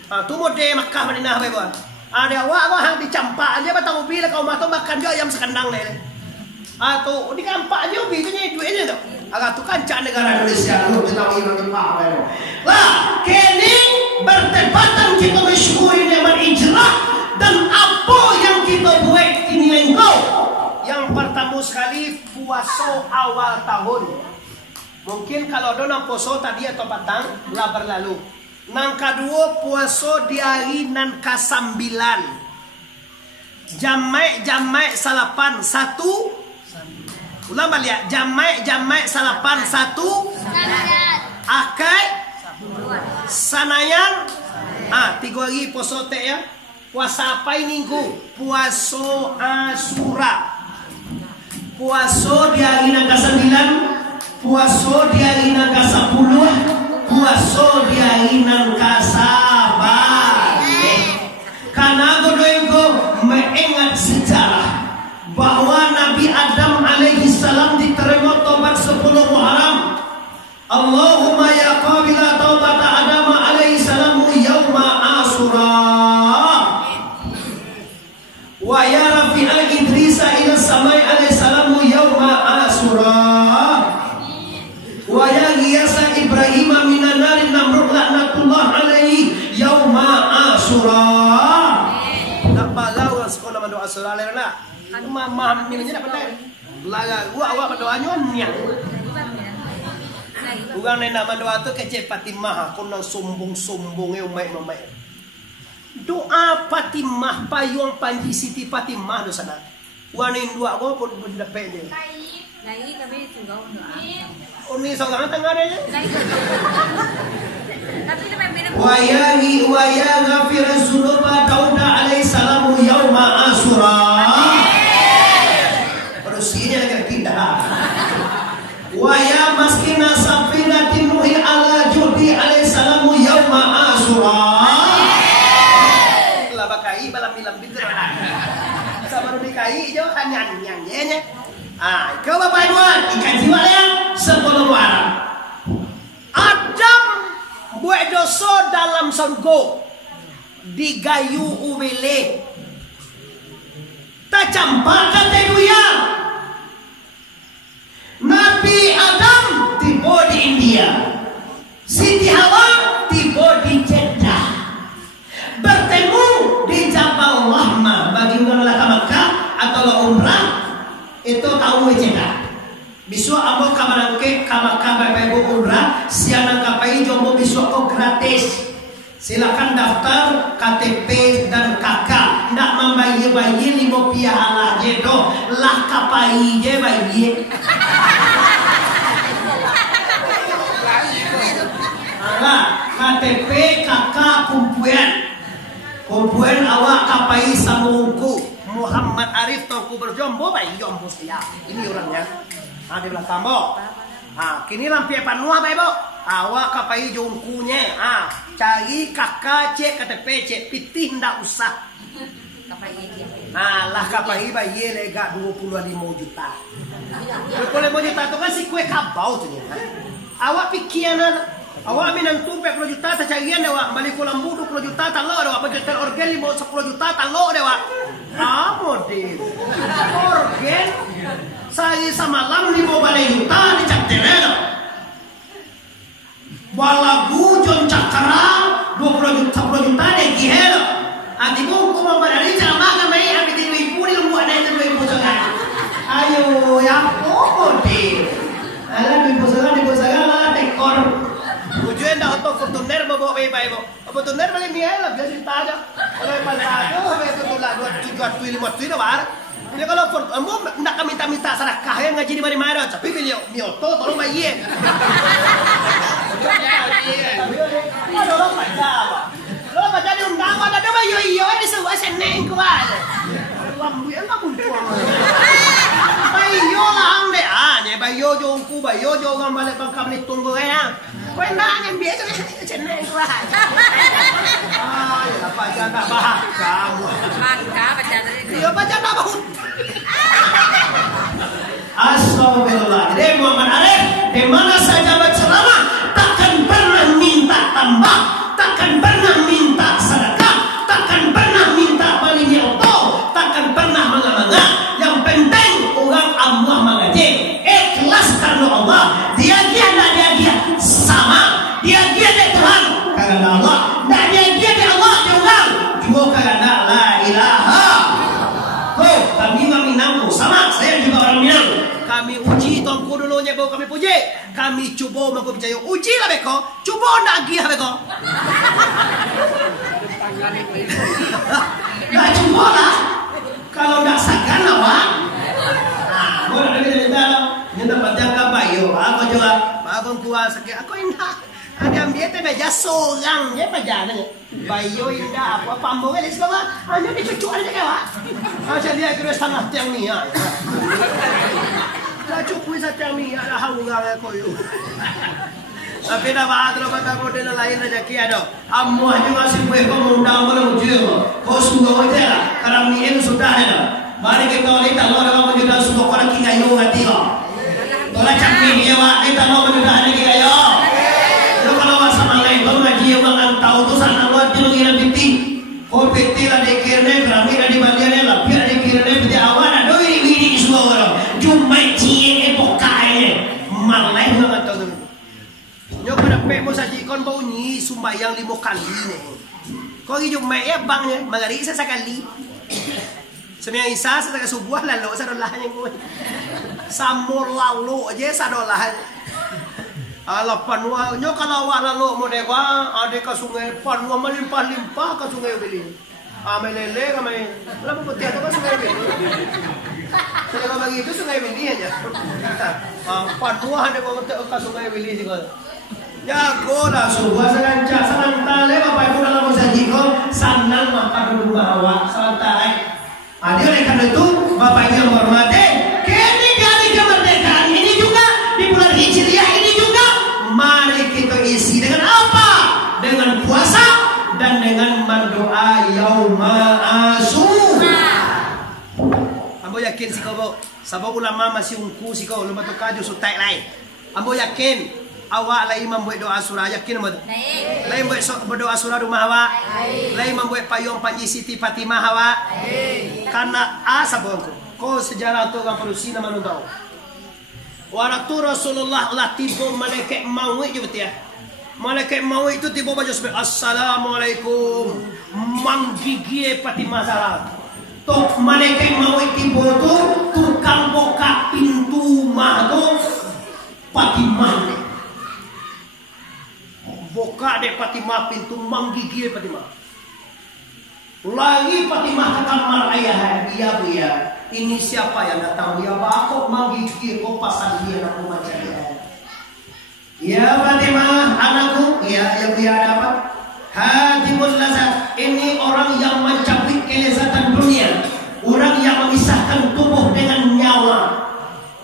Tu mode Makkah Madinah bae buat. Ada awak hang dicampak aja batang ubi lah kau mato makan jo ayam sekandang le. Atau di kampak aja ubi tu nya duitnya tu. Agak tu kancak negara Indonesia lu kita ingin pak bae. Lah, kini berdebatan kita mensyukuri nikmat ijrah dan apa yang kita buat ini lengkau. Yang pertama sekali puasa awal tahun. Mungkin kalau dona puasa tadi atau batang lah berlalu. Nang kedua puasa di hari nan ke-9. Jamai salapan satu. Ulang balik jamai salapan satu. Akai sanayan. 3 hari puasa teh ya. Puasa apa ini ku? Puasa Asura. Puasa di hari nan ke-9. Puasa di hari nan ke-10. Puasa di hari nan ke-sabar. Karena godoyko mengingat sejarah bahwa Nabi Adam alaihi salam diterima taubat 10 Muharram. Allahumma ya qabila taubat Adam alaihi salam yauma Asura. Wa ya rafi al-Idrisa ila samai alaihi salam yauma Asura. Wa ya ghiyasa Ibrahim minan nar namrud laknatullah alaihi yauma Asura. Tak balau sekolah mendoa Asura lerna. Mama minumnya tak pandai. Laga gua awak mendoanya niang. Ugang nena mendoa tu kecil Fatimah aku nang sombong-sombong umai-umai. Doa Fatimah payung panji Siti Fatimah do sana. Wanin dua gua pun dapat je. Lagi tapi tunggu doa. Uni seorang tengah dia. Tapi itu memang Wa ya ghafir az-zunuba Dauda alaihi salamu yauma Asura. Ini lagi pindah. Wa ya maskina safinatin nuhi ala judi alaihi salamu yauma Asura. Lah bakai balam bilang pinter mana. Sama dikai jo hanyan yang nya. Ke bapak ibu ikan jiwa yang 10 Muharram. Adam buat dosa dalam surga digayu uwile. Tak campak kata duya. Nabi Adam tiba di India, Siti Hawa tiba di Jeddah, bertemu di Jabal Rahmah. Bagi orang ke Makkah atau umrah itu tahu Jeddah. Bisu amo kamarangke Makkah Bapak Ibu umrah, siang kapai jombo bisu kok gratis. Silakan daftar KTP dan KK. Ndak membayi-bayi 5 piala jedo lah kapai je bayi. Nah, KTP KK kumpuan awak kapai samungku Muhammad Arif tongku berjombo bayi jombo saya. Ini orangnya. Di belakang bo. Kini lampi panua bayi bo. Awak kapai jongkunya, cari kakak cek KTP cek pitih ndak usah. Lah kapai bayi lega 25 juta. 25 juta itu kan si kue kabau tuh. Awak pikiran, awak minang tumpe 10 juta tercarian dewa, balik Lambu 20 juta talok dewa, budget organ 10 juta talok dewa. Model organ saya semalam 5 juta dicap terena. Walagu John Cakra 20 juta deh gihelo. Adiku ku memberi cara makan mai abi 2000 di lembu ada 2000 jangan. Ayo ya deh. Ala 2000 lah tekor. Tujuan dah untuk Fortuner bawa bayi bo. Fortuner balik mihelo biasa taja. Kalau palado itu tuh lah 2 5 tuh dah. Ini kalau kamu nak minta sedekah yang ngaji di mana-mana, tapi beliau mioto tolong bayi. Lo baca di undangan ada bayi ini semua seneng kuat. Lambu yang kamu tuang. Bayi lah ande ane bayi jongku bayi jongan balik bangkam ni tunggu ya. Kau nak yang biasa seneng kuat. Ya baca tak bahas kamu. Baca tadi. Dia baca tak bahas. Astagfirullah. Jadi Muhammad Arif di mana saja berceramah takkan pernah minta tambah, takkan pernah minta sedekah, takkan pernah minta balik auto, takkan pernah manga-manga. Yang penting orang Allah mengaji ikhlas karena Allah. Dia sama. Dia Tuhan karena Allah. Dan dia Allah juga karena la ilaha. Kami Minang sama, saya juga orang Minang. Kami uji tongku dulunya baru kami puji. Kami cuba mampu percaya. Uji lah beko. Cuba nak lagi lah beko. Nah cuba lah. Kalau nak sakan awak. Boleh ada minta berjaga bayo. Aku juga. Abang kuat sakit. Aku indah. Ada ambil teh meja seorang je pajangan. Bayo indah apa pambong ni semua. Hanya dicucuk aja kawak. Macam dia kira sangat tiang ni ya. Dah cukup saja ni ada hawang aku itu. Tapi dah bahat lepas aku model lain aja kiado. Amu aja masih boleh kau mundang malam ujung. Kau sudah aja lah. Karena ni itu sudah ada. Mari kita lihat kalau orang menjual sudah orang kita yang hati kau. Tolak campur dia wak kita mau menjual lagi kayo. Kalau sama lain kau ngaji yang orang tahu tu sana luar di luar piti. Kau piti lah dikirne, kami lah di bagiannya lah. Biar dikirne piti awan ada ini di semua orang. Jumai cie epokai malai banget tahu. Nyok pada pemo saji kon bau ni sumbayang 5 kali ni. Kau hidup mai bangnya magari sa sekali. Semia isa sa taga subuh lalu sa dolah nya ko. Samur lalu aja sa dolah. Ala panua nyok kalau awak lalu mo dewa ade ka sungai panua melimpah-limpah ka sungai beli. Amelele kami lalu putih tu ka sungai beli. Kalau bagi itu sungai beli aja. Panua ada ka sungai beli juga. Ya gola subuh selancar selantale bapak ibu dalam saji ko sanang makan dulu bawa selantale. Ada oleh karena itu bapak ibu yang hormati kini hari kemerdekaan ini juga di bulan Hijriah ini juga mari kita isi dengan apa? Dengan puasa dan dengan berdoa yauma Asyura. Ambo yakin si kau sabab ulama masih ungku si kau lumba tu kaju sutai lain. Ambo yakin awak lain membuat doa surah yakin mo? Lain buat berdoa surah rumah awak. Lain membuat payung Panji Siti Fatimah awak. Karena sabab kau sejarah tu orang Palusi nama lu tahu. Waktu Rasulullah lah tiba malaikat maut je betul ya. Malaikat maut itu tiba baca sebab Assalamualaikum manggigi Fatimah Zahra. Tok malaikat maut tiba tu tukang buka pintu mah tu Fatimah. Buka dek Fatimah pintu manggigi Fatimah. Lagi Fatimah ke kamar ayah, iya bu ya. Ini siapa yang datang? Ya bakok manggigi kok pasal dia nak baca dia. Ya Fatimah anakku, ya bu ya ada apa? Hadimul lazat. Ini orang yang mencabik kelezatan dunia, orang yang memisahkan tubuh dengan nyawa.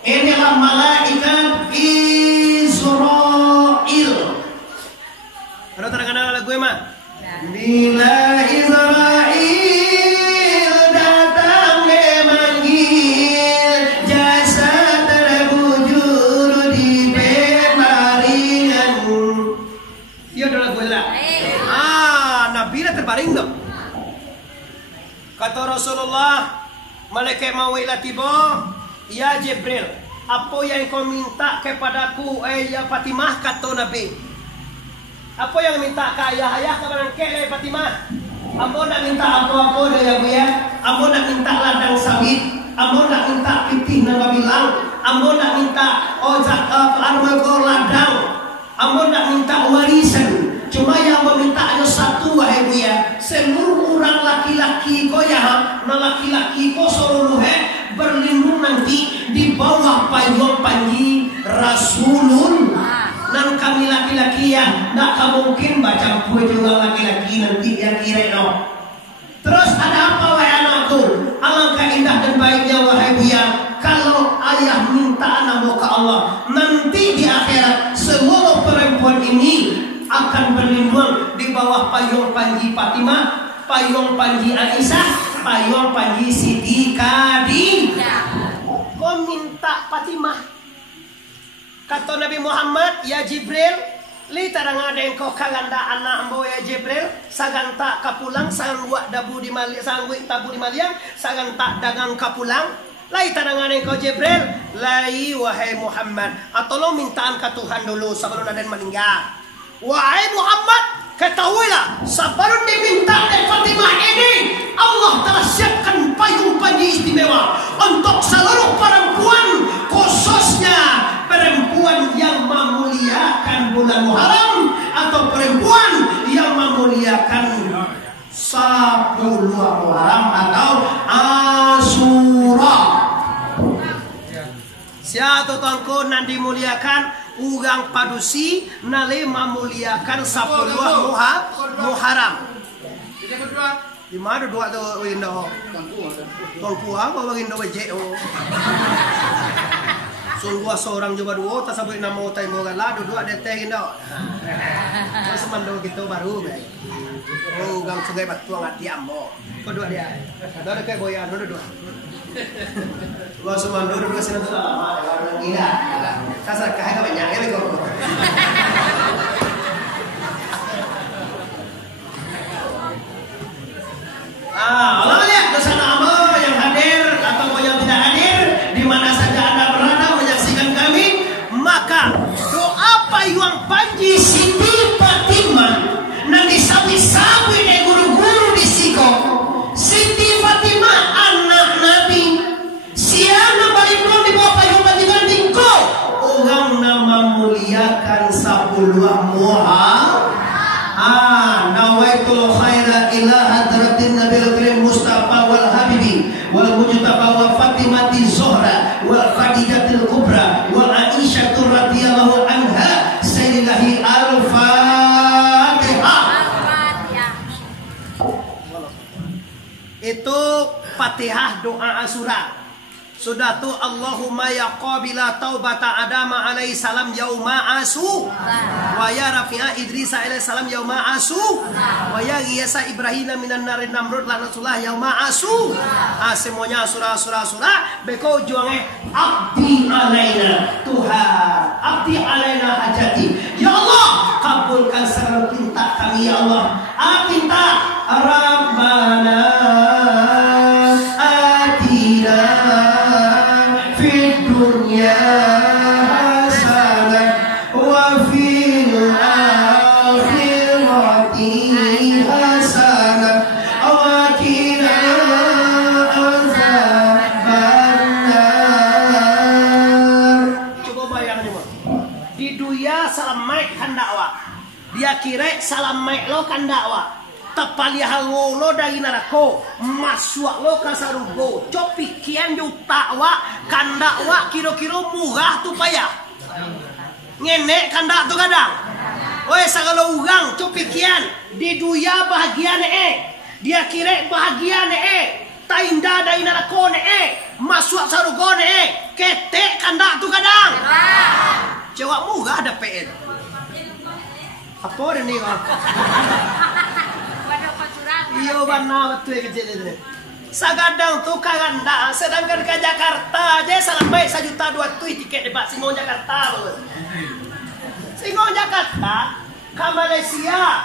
Inilah malaikat Israel. Ada terkenal lagu emang? Bila Israel datang memanggil, jasad terbujur di pembaringan. Iya ada lagu lah. Nabi dah terbaring tak? Kata Rasulullah, malaikat maut tiba, ya Jibril, apa yang kau minta kepadaku, ya Fatimah? Kata Nabi, apa yang minta ke ayah kepada kelai Fatimah? Ambo nak minta apa-apa dah ya bu ya. Ambo nak minta ladang sawit. Ambo nak minta pitih nama bilang. Ambo nak minta armagor ladang. Ambo nak minta warisan. Cuma yang meminta ada satu wahai bu ya. Seluruh orang laki-laki ko ya, na laki-laki ko seluruhnya berlindung nanti di bawah payung panji Rasulullah. Dan kami laki-laki ya, tak mungkin baca puisi juga laki-laki nanti dia kira no. Terus ada apa wahai anakku? Alangkah indah dan baiknya wahai buya, kalau ayah minta anak ke Allah, nanti di akhirat semua perempuan ini akan berlindung di bawah payung panji Fatimah, payung panji Aisyah, payung panji Siti Khadijah. Kau minta Fatimah. Kata Nabi Muhammad, ya Jibril, li tarang ada yang kau kalanda anak ambo ya Jibril, sagan tak kapulang, sagan buat dabu di maliang, sagan buat tabu di maliang, sagan tak dagang kapulang. Lai tarang ada yang kau Jibril, lai wahai Muhammad, atau lo mintaan ke Tuhan dulu sebelum ada yang meninggal. Wahai Muhammad, ketahuilah, sebelum diminta dari Fatimah ini, Allah telah siapkan payung panji istimewa untuk seluruh perempuan, khususnya perempuan yang memuliakan bulan Muharram atau perempuan yang memuliakan 10 Muharram atau Asyura. Siapa tuanku nan dimuliakan urang padusi nale memuliakan 10 Muharram. Di mana dua tu window? Tuanku apa bagindo bejek oh. Sungguh seorang juga dua, tak sampai nama utai moga lah, dua deteng indo. Terus mando gitu baru, oh gang sungai batu ngat diambo, kau dua dia, ada kayak boyan, dua. Gua semando dua sini tu lama, orang gila, kasar kahai kau banyak, ya bego. Allah lihat bersama Amba yang hadir atau yang tidak hadir, di mana saja Anda berada menyaksikan kami, maka doa payung panji Siti Fatimah nanti sapi-sapi deh guru-guru di Siko. Siti Fatimah anak Nabi, siapa balikin di bawah payung panji Tingko. Orang nama muliakan 10 Muharram. Nawaitul khaira ila hadratin Nabil Karim Mustafa wal Habibi wal Mujtaba wa Fatimati Zuhra wal Khadijatil Kubra wa Aisyah radhiyallahu anha sayyidahi al-Fatihah. Itu Fatihah doa Asyura. Sudah tu Allahumma ya qabila taubata Adama alaihi salam yauma asu wa ya rafi'a Idrisa alaihi salam yauma asu wa ya ghiyasa Ibrahim minan narin namrud lanatullah yauma asu. Semuanya Asyura beko juangnya abdi alaina Tuhan, abdi alaina hajati. Ya Allah, kabulkan segala pinta kami ya Allah. Pinta Rabbana atina dunya hasanah wa fil akhirati hasanah wa qina adzabannar. Ya Allah, kan dakwa. Dia kira salam mek lo kan dakwa. Tapaliah lo dari narako masuk lo ke sarugo. Copi kian juta wa kan dakwa kira-kira murah tu payah. Ngenek kan dak tu kadang. Oi sagala urang copi kian di dunia bahagia dia kira bahagia tainda dari narako masuk sarugo ketek kan dak tu kadang. Cewek murah ada PN. Apa ni kau? Iyo bana betul kecil itu. Sagadang tu kaganda, sedangkan ke Jakarta aja sampai 1,2 juta tiket debat Singon Jakarta. Singon Jakarta ke Malaysia.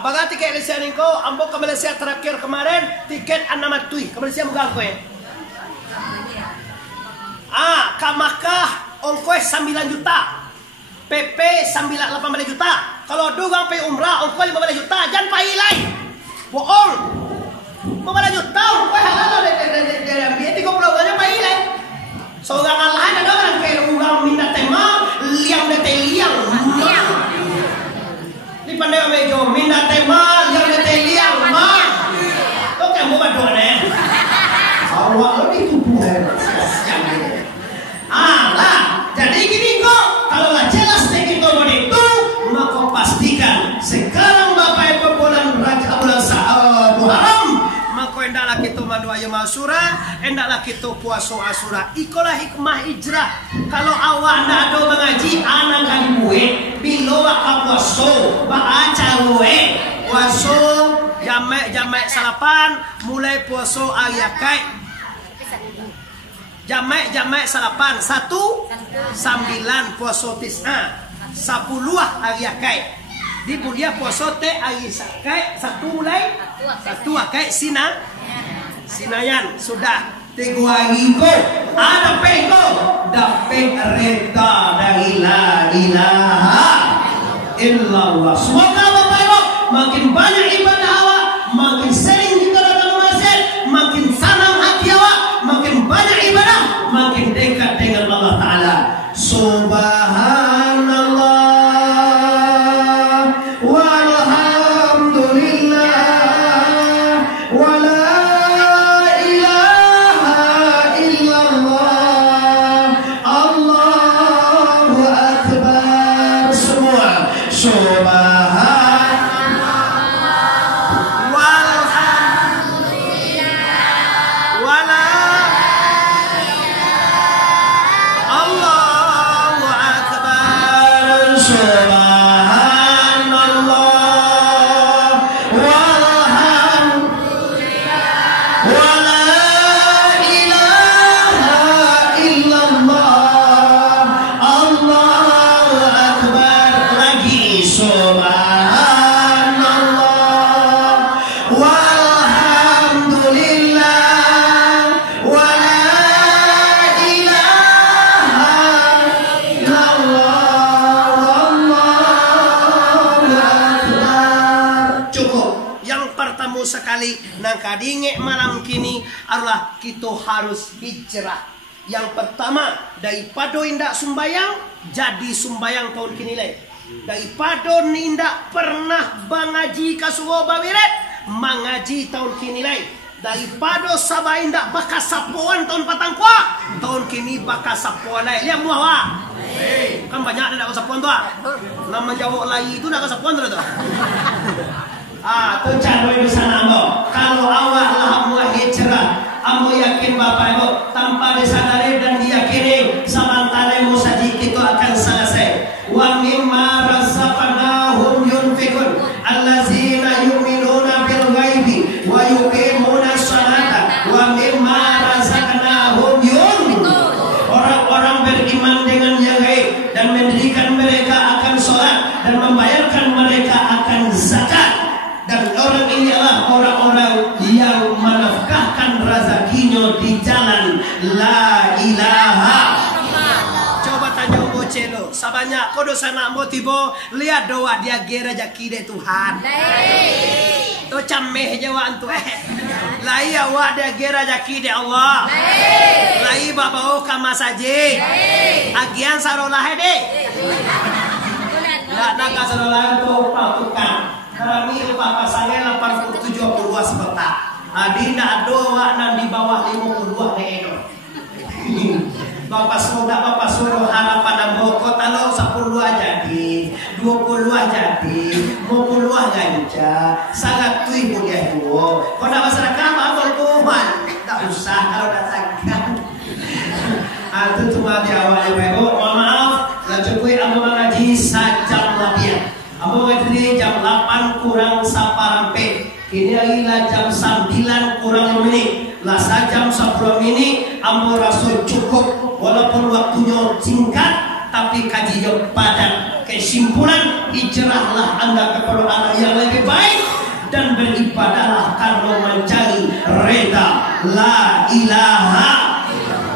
Baga tiket Malaysia ni ko, ambo ke Malaysia terakhir kemarin tiket 6 juta. Ke Malaysia mugang ko ke Makkah ongkos 9 juta. PP 18 juta. Kalau dugang pe umrah ongkos 15 juta, jangan pailai. Bohong. 15 juta ongkos halal dari dia 30 aja pailai. Seorang Allah ada orang ke urang minta tema liang de liang. Di pandai mejo minta tema liang de liang mah. Kok kamu badoa awak lo dituduh lah. Jadi gini kok, kalau nggak jelas begitu itu, maka pastikan sekarang Bapak Ibu bulan Muharram, maka hendaklah kita madu ayam Asyura, hendaklah kita puasa Asyura. Ikolah hikmah hijrah. Kalau awak nak ada mengaji, anak kali buat, bila awak puasa, baca buat, puasa jamak salapan, mulai puasa ayakai. Jamak salapan 1 9 puasa tis'a 10 hari akai. Di dia puasa te hari sakai 1 mulai 1 akai sinayan sudah 3 hari ko ada peko dapat reda dari la ilaha illallah. Semoga Bapak Ibu makin banyak ibadah awak, makin sering kita datang ke masjid, makin senang hati awak, makin banyak ibadah, makin dekat dengan Allah Ta'ala. Subhanallah walhamdulillah wa la ilaha illallah Allahu Akbar. Semua subhanallah walhamdulillah wa la sekali nang kadinge malam kini adalah kita harus hijrah. Yang pertama daripada indak sumbayang jadi sumbayang tahun kini leh. Daripada nindak pernah bangaji kasuwa bawiret mengaji tahun kini leh. Daripada sabah indak bakas sapuan tahun patangkwa tahun kini bakas sapuan leh. Lihat muawa. Kan banyak ada sapuan tu nama Jawa lagi itu nak sapuan tu. Tu cara di sana ambo. Kalau awak lah mau hijrah, ambo yakin Bapak Ibu tanpa disadari dan diyakini sebentar musajid itu akan selesai. Wa mimma razaqnahum yunfiqun allazina yu'minuna bil ghaibi wa yuqimuna sholata wa mimma razaqnahum yunfiqun. Orang-orang beriman dengan yang gaib dan mendirikan mereka akan sholat dan membayarkan mereka akan zakat. Dan orang ini adalah orang-orang yang menafkahkan rezekinya di jalan la ilaha. Coba tanya bocelo, sabanyak kau dosa nak mau tiba lihat doa dia gira rezeki de Tuhan. Tu cameh jawab tu lai awak dia gira rezeki de Allah. Lai babao kama saje. Agian sarolah de. kakak saudara itu upah tukang. Kami upah pasangnya 87 sepetak. Adina doa nan di bawah 52 edo. Bapak suruh harapan ambo kota lo 10 jadi, 20 jadi, 50 ganja, sangat tuh mulia duo. Kau nak masyarakat apa kuman? Tak usah kalau datang. Itu cuma di awal ibu. Mohon maaf, lanjut gue ambo mengaji sajam lebih. Ambo ngaji jam 8 kurang saparampe. Kini adalah jam 9 kurang 5 menit. Lah jam 10 menit ambo rasul cukup. Walaupun waktunya singkat, tapi kajinya padat. Kesimpulan, hijrahlah Anda kepada Allah yang lebih baik dan beribadahlah karena mencari reda la ilaha.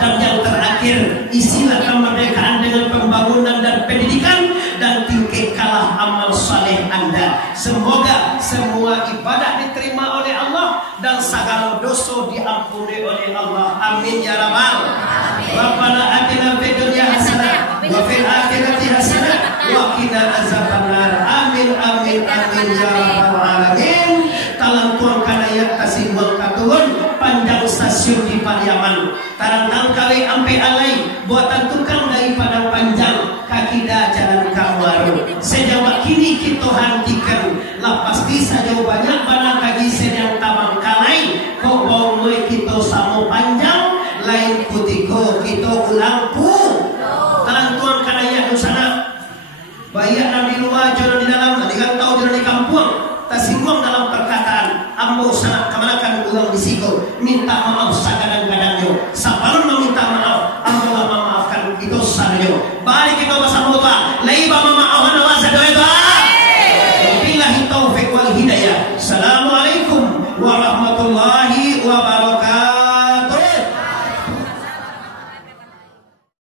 Dan yang terakhir, isilah kemerdekaan dengan pembangunan dan pendidikan dan tingkatkanlah amal saleh Anda. Semoga semua ibadah diterima oleh Allah dan segala dosa diampuni oleh Allah. Amin ya rabbal alamin. Rabbana atina fid dunya hasanah wa fil akhirati hasanah wa qina azabannar. Amin amin amin ya rabbal alamin. Talang tuang kanayat tasih mengkaturun panjang stasiun di Pariaman. Tarang kali ampe alai buatan tukang dari Padang Panjang kakida jalan Kawaru. Sejauh kini kita hantikan lah pasti saja banyak banyak kaji sedang tamang kalai kok bau kita samo panjang lain putiko kita ulang pu. Tarang tuang kanaya sana banyak nabi luar jodoh di dalam nanti kan tahu jodoh di kampung. Tersinggung dalam perkataan ambo sangat kemanakan ulang disiko minta maaf kadang-kadangnya sabarun meminta maaf ambo lah memaafkan itu sarjo balik kita bersama lupa laiba mama